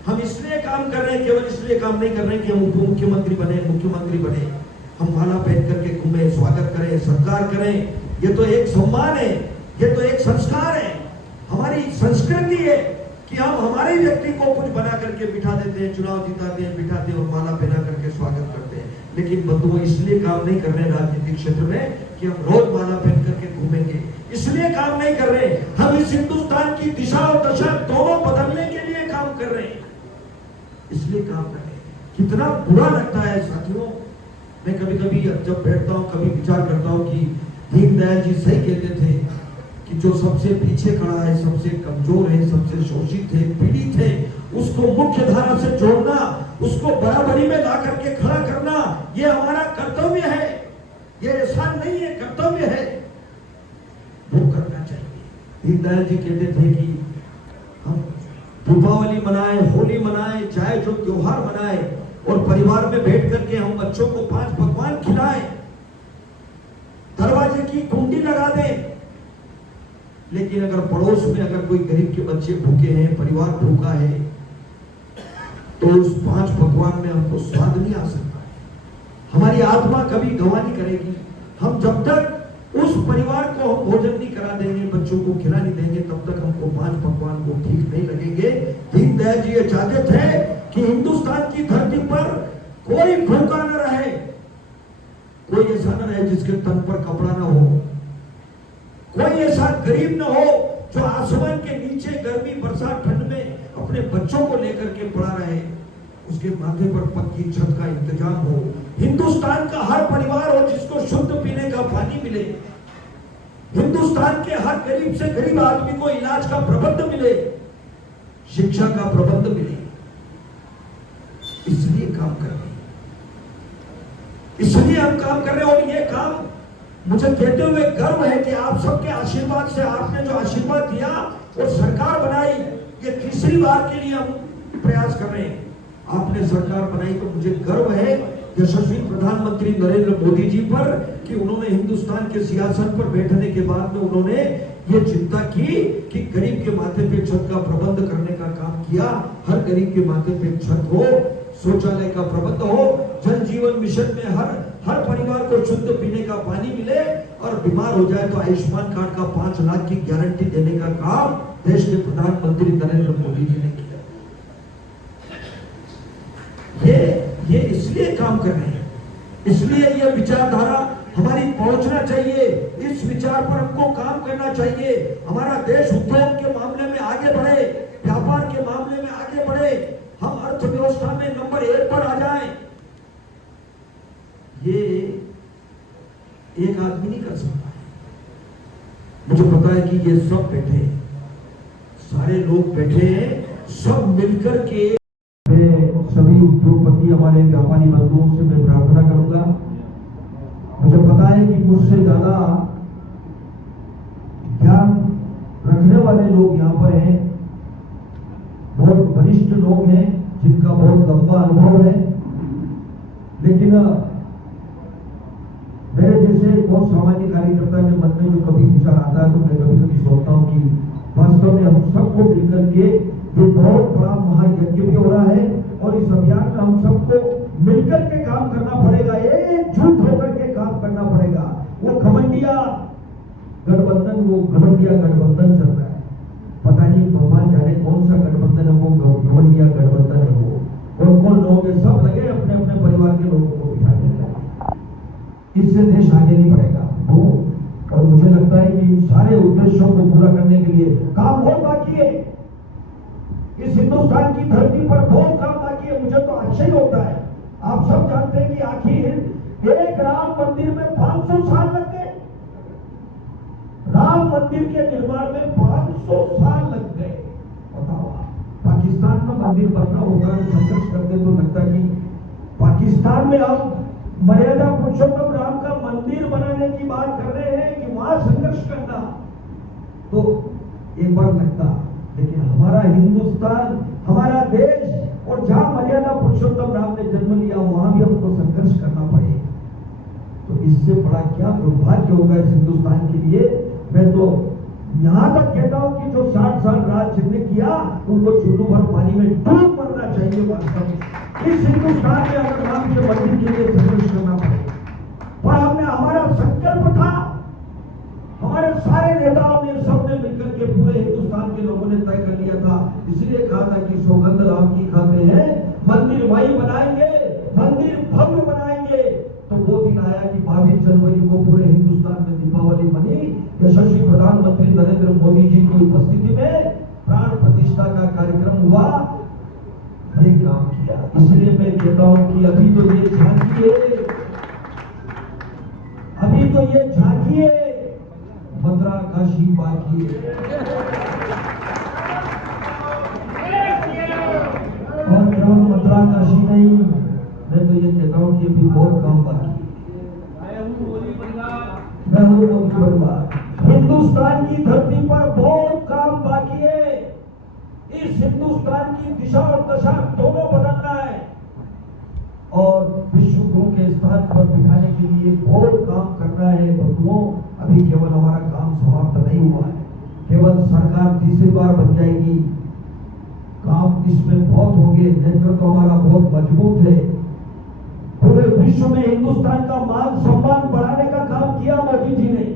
हम इसलिए काम कर रहे हैं, केवल इसलिए काम नहीं कर रहे हैं कि हम उप मुख्यमंत्री बने, मुख्यमंत्री बने, हम माला पहन करके घूमे, स्वागत करें, सत्कार करें। ये तो एक सम्मान है, ये तो एक संस्कार है, हमारी संस्कृति है कि हम हमारे व्यक्ति को कुछ बना करके बिठा देते हैं, चुनाव जिताते हैं, बिठाते हैं और माला पहना करके स्वागत करते हैं। लेकिन बंधुओं, इसलिए काम नहीं कर रहे हैं राजनीतिक क्षेत्र में कि हम रोज माला पहन करके घूमेंगे, इसलिए काम नहीं कर रहे। हम इस हिंदुस्तान की दिशा और दशा दोनों बदलने के लिए काम कर रहे हैं, इसलिए काम कर रहे हैं। कितना बुरा लगता है साथियों, मैं कभी कभी जब बैठता हूँ, कभी विचार करता हूँ कि दीनदयाल जी सही कहते थे कि जो सबसे पीछे खड़ा है, सबसे कमजोर है, सबसे शोषित है, पीड़ित है, उसको मुख्य धारा से जोड़ना, उसको बराबरी में ला करके खड़ा करना, ये हमारा कर्तव्य है। ये एहसान नहीं है, कर्तव्य है, वो करना चाहिए। दीनदयाल जी कहते थे कि हम दीपावली मनाएं, होली मनाएं, चाहे जो त्योहार मनाएं, और परिवार में बैठ करके हम बच्चों को 5 पकवान खिलाएं, दरवाजे की कुंडी लगा दें। लेकिन अगर पड़ोस में अगर कोई गरीब के बच्चे भूखे हैं, परिवार भूखा है, तो उस 5 पकवान में हमको स्वाद नहीं आ सकता है। हमारी आत्मा कभी गवाह नहीं करेगी। हम जब तक उस परिवार को हम भोजन नहीं करा देंगे, बच्चों को खिला नहीं देंगे, तब तक हमको 5 पकवान को ठीक नहीं लगेंगे। दीनदयाल जी ये चाहते थे कि हिंदुस्तान की धरती पर कोई भूखा न रहे, कोई ऐसा न रहे जिसके तन पर कपड़ा न हो, कोई ऐसा गरीब न हो जो आसमान के नीचे गर्मी, बरसात, ठंड में अपने बच्चों को लेकर के पड़ा रहे, उसके माथे पर पक्की छत का इंतजाम हो, हिंदुस्तान का हर परिवार हो जिसको शुद्ध पीने का पानी मिले, हिंदुस्तान के हर गरीब से गरीब आदमी को इलाज का प्रबंध मिले, शिक्षा का प्रबंध मिले। इसलिए काम कर रहे हैं, इसलिए हम काम कर रहे हैं। और ये काम मुझे कहते हुए गर्व है कि आप सबके आशीर्वाद से, आपने जो आशीर्वाद दिया और सरकार बनाई, ये तीसरी बार के लिए हम प्रयास कर रहे हैं। आपने सरकार बनाई तो मुझे गर्व है यशस्वी प्रधानमंत्री नरेंद्र मोदी जी पर कि उन्होंने हिंदुस्तान के सियासत पर बैठने के बाद में उन्होंने ये चिंता की कि गरीब के माथे पे छत का प्रबंध करने का काम किया। हर गरीब के माथे पे छत हो, शौचालय का प्रबंध हो, जल जीवन मिशन में हर परिवार को शुद्ध पीने का पानी मिले, और बीमार हो जाए तो आयुष्मान कार्ड का 5 लाख की गारंटी देने का काम देश के प्रधानमंत्री नरेंद्र मोदी जी ने किया। ये इसलिए काम कर रहे हैं, इसलिए ये विचारधारा हमारी पहुंचना चाहिए। इस विचार पर हमको काम करना चाहिए। हमारा देश उद्योग के मामले में आगे बढ़े, व्यापार के मामले में आगे बढ़े, हम अर्थव्यवस्था में नंबर 1 पर आ जाएं। ये एक आदमी नहीं कर सकता है। मुझे पता है कि ये सब बैठे हैं, सारे लोग बैठे हैं, सब मिलकर के। मैं सभी उद्योगपति, हमारे व्यापारी बंधुओं से मैं प्रार्थना करूंगा। मुझे पता है कि मुझसे ज्यादा ज्ञान रखने वाले लोग यहाँ पर हैं, बहुत वरिष्ठ लोग हैं जिनका बहुत लंबा अनुभव है, लेकिन मेरे जैसे बहुत सामान्य कार्यकर्ता के मन में जो कभी विचार आता है तो मैं कभी कभी सोचता हूँ कि वास्तव में हम सबको मिलकर के ये बहुत बड़ा महायज्ञ भी हो रहा है और इस अभियान में हम सबको मिलकर के काम करना पड़ेगा, एकजुट होकर के काम करना पड़ेगा। वो घमंडिया गठबंधन चल रहा है, पता नहीं भगवान जाने कौन सा गठबंधन है वो घमंडिया गठबंधन है। वो कौन लोग हैं, सब लगे अपने अपने परिवार के लोगों को बिठाने लगे। इससे देश आगे नहीं बढ़ेगा। वो और मुझे लगता है कि इन सारे उद्देश्यों को पूरा करने के लिए काम बहुत बाकी है। इस हिंदुस्तान की धरती पर बहुत काम बाकी है। मुझे तो आश्चर्य होता है, आप सब जानते हैं कि आखिर एक राम मंदिर में 500 साल लग गए। राम मंदिर के निर्माण में 500 साल लग गए। बताओ, पाकिस्तान में मंदिर बनना होगा, संघर्ष करते तो लगता कि पाकिस्तान में हम मर्यादा पुरुषोत्तम राम का मंदिर बनाने की बात कर रहे हैं कि वहां संघर्ष करना, तो एक बार लगता, लेकिन हमारा हिंदुस्तान, हमारा देश और जहां मर्यादा पुरुषोत्तम राम ने जन्म लिया वहां भी हमको संघर्ष करना पड़े, तो इससे बड़ा क्या दुर्भाग्य होगा इस हिंदुस्तान के लिए। मैं तो यहां तक कहता हूं कि जो 60 साल राज जिनने किया उनको चुल्लू भर पानी में डूब मरना चाहिए। वास्तव में इस हिंदुस्तान में अगर राम के मंदिर के लिए संघर्ष करना पड़े, पर हमने, हमारा संकल्प था, हमारे सारे नेताओं ने, सबने मिलकर के पूरे हिंदुस्तान के लोगों ने तय कर लिया था, इसलिए कहा था कि सौगंध राम की खाते हैं, मंदिर वही बनाएंगे, मंदिर भव्य बनाएंगे। तो वो दिन आया कि 22 जनवरी को पूरे हिंदुस्तान में दीपावली बनी। यशस्वी प्रधानमंत्री नरेंद्र मोदी जी की उपस्थिति में प्राण प्रतिष्ठा का कार्यक्रम हुआ, ये काम किया। इसलिए मैं कहता हूं कि अभी तो ये झांकी है, अभी तो ये झांकी है, मथुरा काशी बाकी है। और केवल मथुरा काशी नहीं, मैं तो ये कहता हूं कि अभी बहुत काम बाकी है। मैं हूं मोदी परिवार। हिंदुस्तान की धरती पर बहुत काम बाकी है। इस हिंदुस्तान की दिशा और दशा दोनों बदलना है और विश्व गुरु के स्थान पर बिठाने के लिए बहुत काम करना है। बंधुओं, अभी केवल हमारा काम समाप्त नहीं हुआ है, केवल सरकार तीसरी बार बन जाएगी, काम इसमें बहुत होंगे। नेतृत्व हमारा बहुत मजबूत है। पूरे विश्व में हिंदुस्तान का मान सम्मान बढ़ाने का काम किया मोदी जी ने।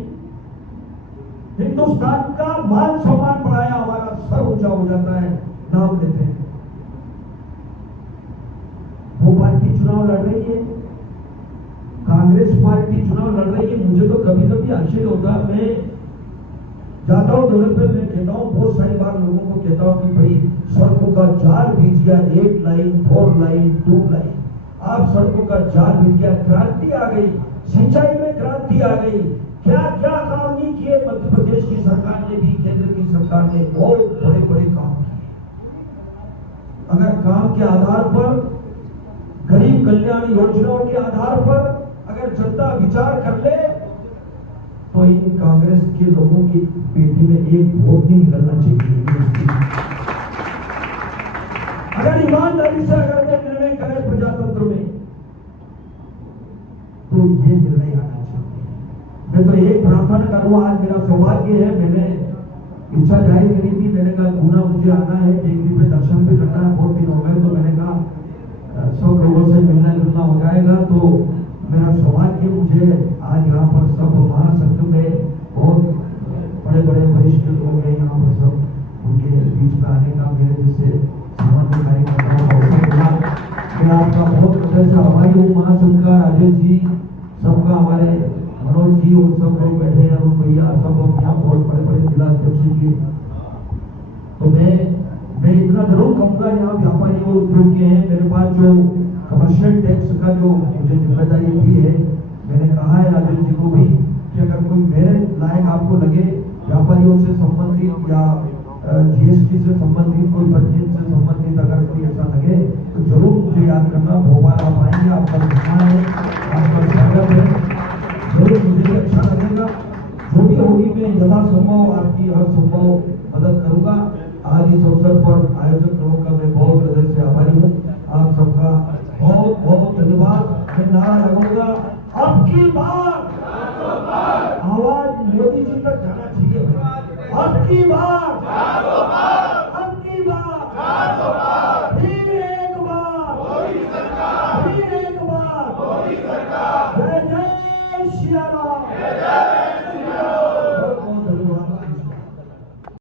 हिंदुस्तान का मान सम्मान बढ़ाया, हमारा सर ऊंचा हो जाता है, नाम देते हैं। वो पार्टी चुनाव लड़ रही है, कांग्रेस पार्टी चुनाव लड़ रही है। मुझे तो कभी कभी आश्चर्य होता है, मैं जाता हूँ दौरे पे, मैं कहता हूँ बहुत सारी बार लोगों को कहता हूँ कि भाई सड़कों का जाल बीच गया, 8 लाइन 4 लाइन 2 लाइन, आप सड़कों का जाल बीच गया, क्रांति आ गई, सिंचाई में क्रांति आ गई। क्या क्या काम नहीं किए मध्य प्रदेश की सरकार ने भी, केंद्र की सरकार ने बहुत बड़े बड़े काम किए। अगर काम के आधार पर, गरीब कल्याण योजनाओं के आधार पर अगर जनता विचार कर ले तो इन कांग्रेस के लोगों की पेटी में एक वोट नहीं निकलना चाहिए। अगर ईमानदारी से अगर वो निर्णय करे प्रजातंत्र में तो ये निर्णय आना चाहिए। मैं तो एक प्रार्थना करूंगा, आज मेरा सौभाग्य है, मैंने इच्छा जाहिर करी थी, मैंने कहा गुना मुझे आना है, टेकरी पे दर्शन भी करना है, बहुत दिन हो गए, तो मैंने कहा सब लोगों से मिलना जुलना हो जाएगा। तो मेरा सौभाग्य, मुझे आज यहाँ पर सब महासंघ में बहुत बड़े बड़े वरिष्ठ लोग हैं यहाँ पर, सब उनके बीच में आने का मेरे जैसे सामान्य कार्यकर्ताओं का अवसर मिला। मैं आपका बहुत हृदय से आभारी हूँ। महासंघ का राजेश जी, सबका, हमारे मनोज जी और सब लोग बैठे हैं, अरुण भैया सब लोग यहाँ बहुत बड़े बड़े जिला अध्यक्ष जी। तो मैं इतना जरूर कहूँगा, यहाँ व्यापारी और उद्योग के हैं, मेरे पास जो कमर्शियल टैक्स का जो मुझे जिम्मेदारी दी है, मैंने कहा है राजेश जी को भी कि अगर कोई मेरे लायक आपको लगे व्यापारियों से संबंधित या जीएसटी से संबंधित, कोई बजट से संबंधित अगर कोई ऐसा लगे तो जरूर मुझे याद करना। भोपाल आप आएंगे, आपका मेहमान है, आपका स्वागत है, जरूर मुझे भी अच्छा लगेगा। जो भी होगी मैं यथासंभव आपकी हर संभव मदद करूंगा। आज इस अवसर पर आयोजक लोगों का मैं बहुत हृदय से आभारी हूँ। आप सबका बहुत बहुत धन्यवाद। मैं नारा लगाऊंगा, अब की बार आवाज मोदी जी तक जाना चाहिए। अब की बार, अब की बार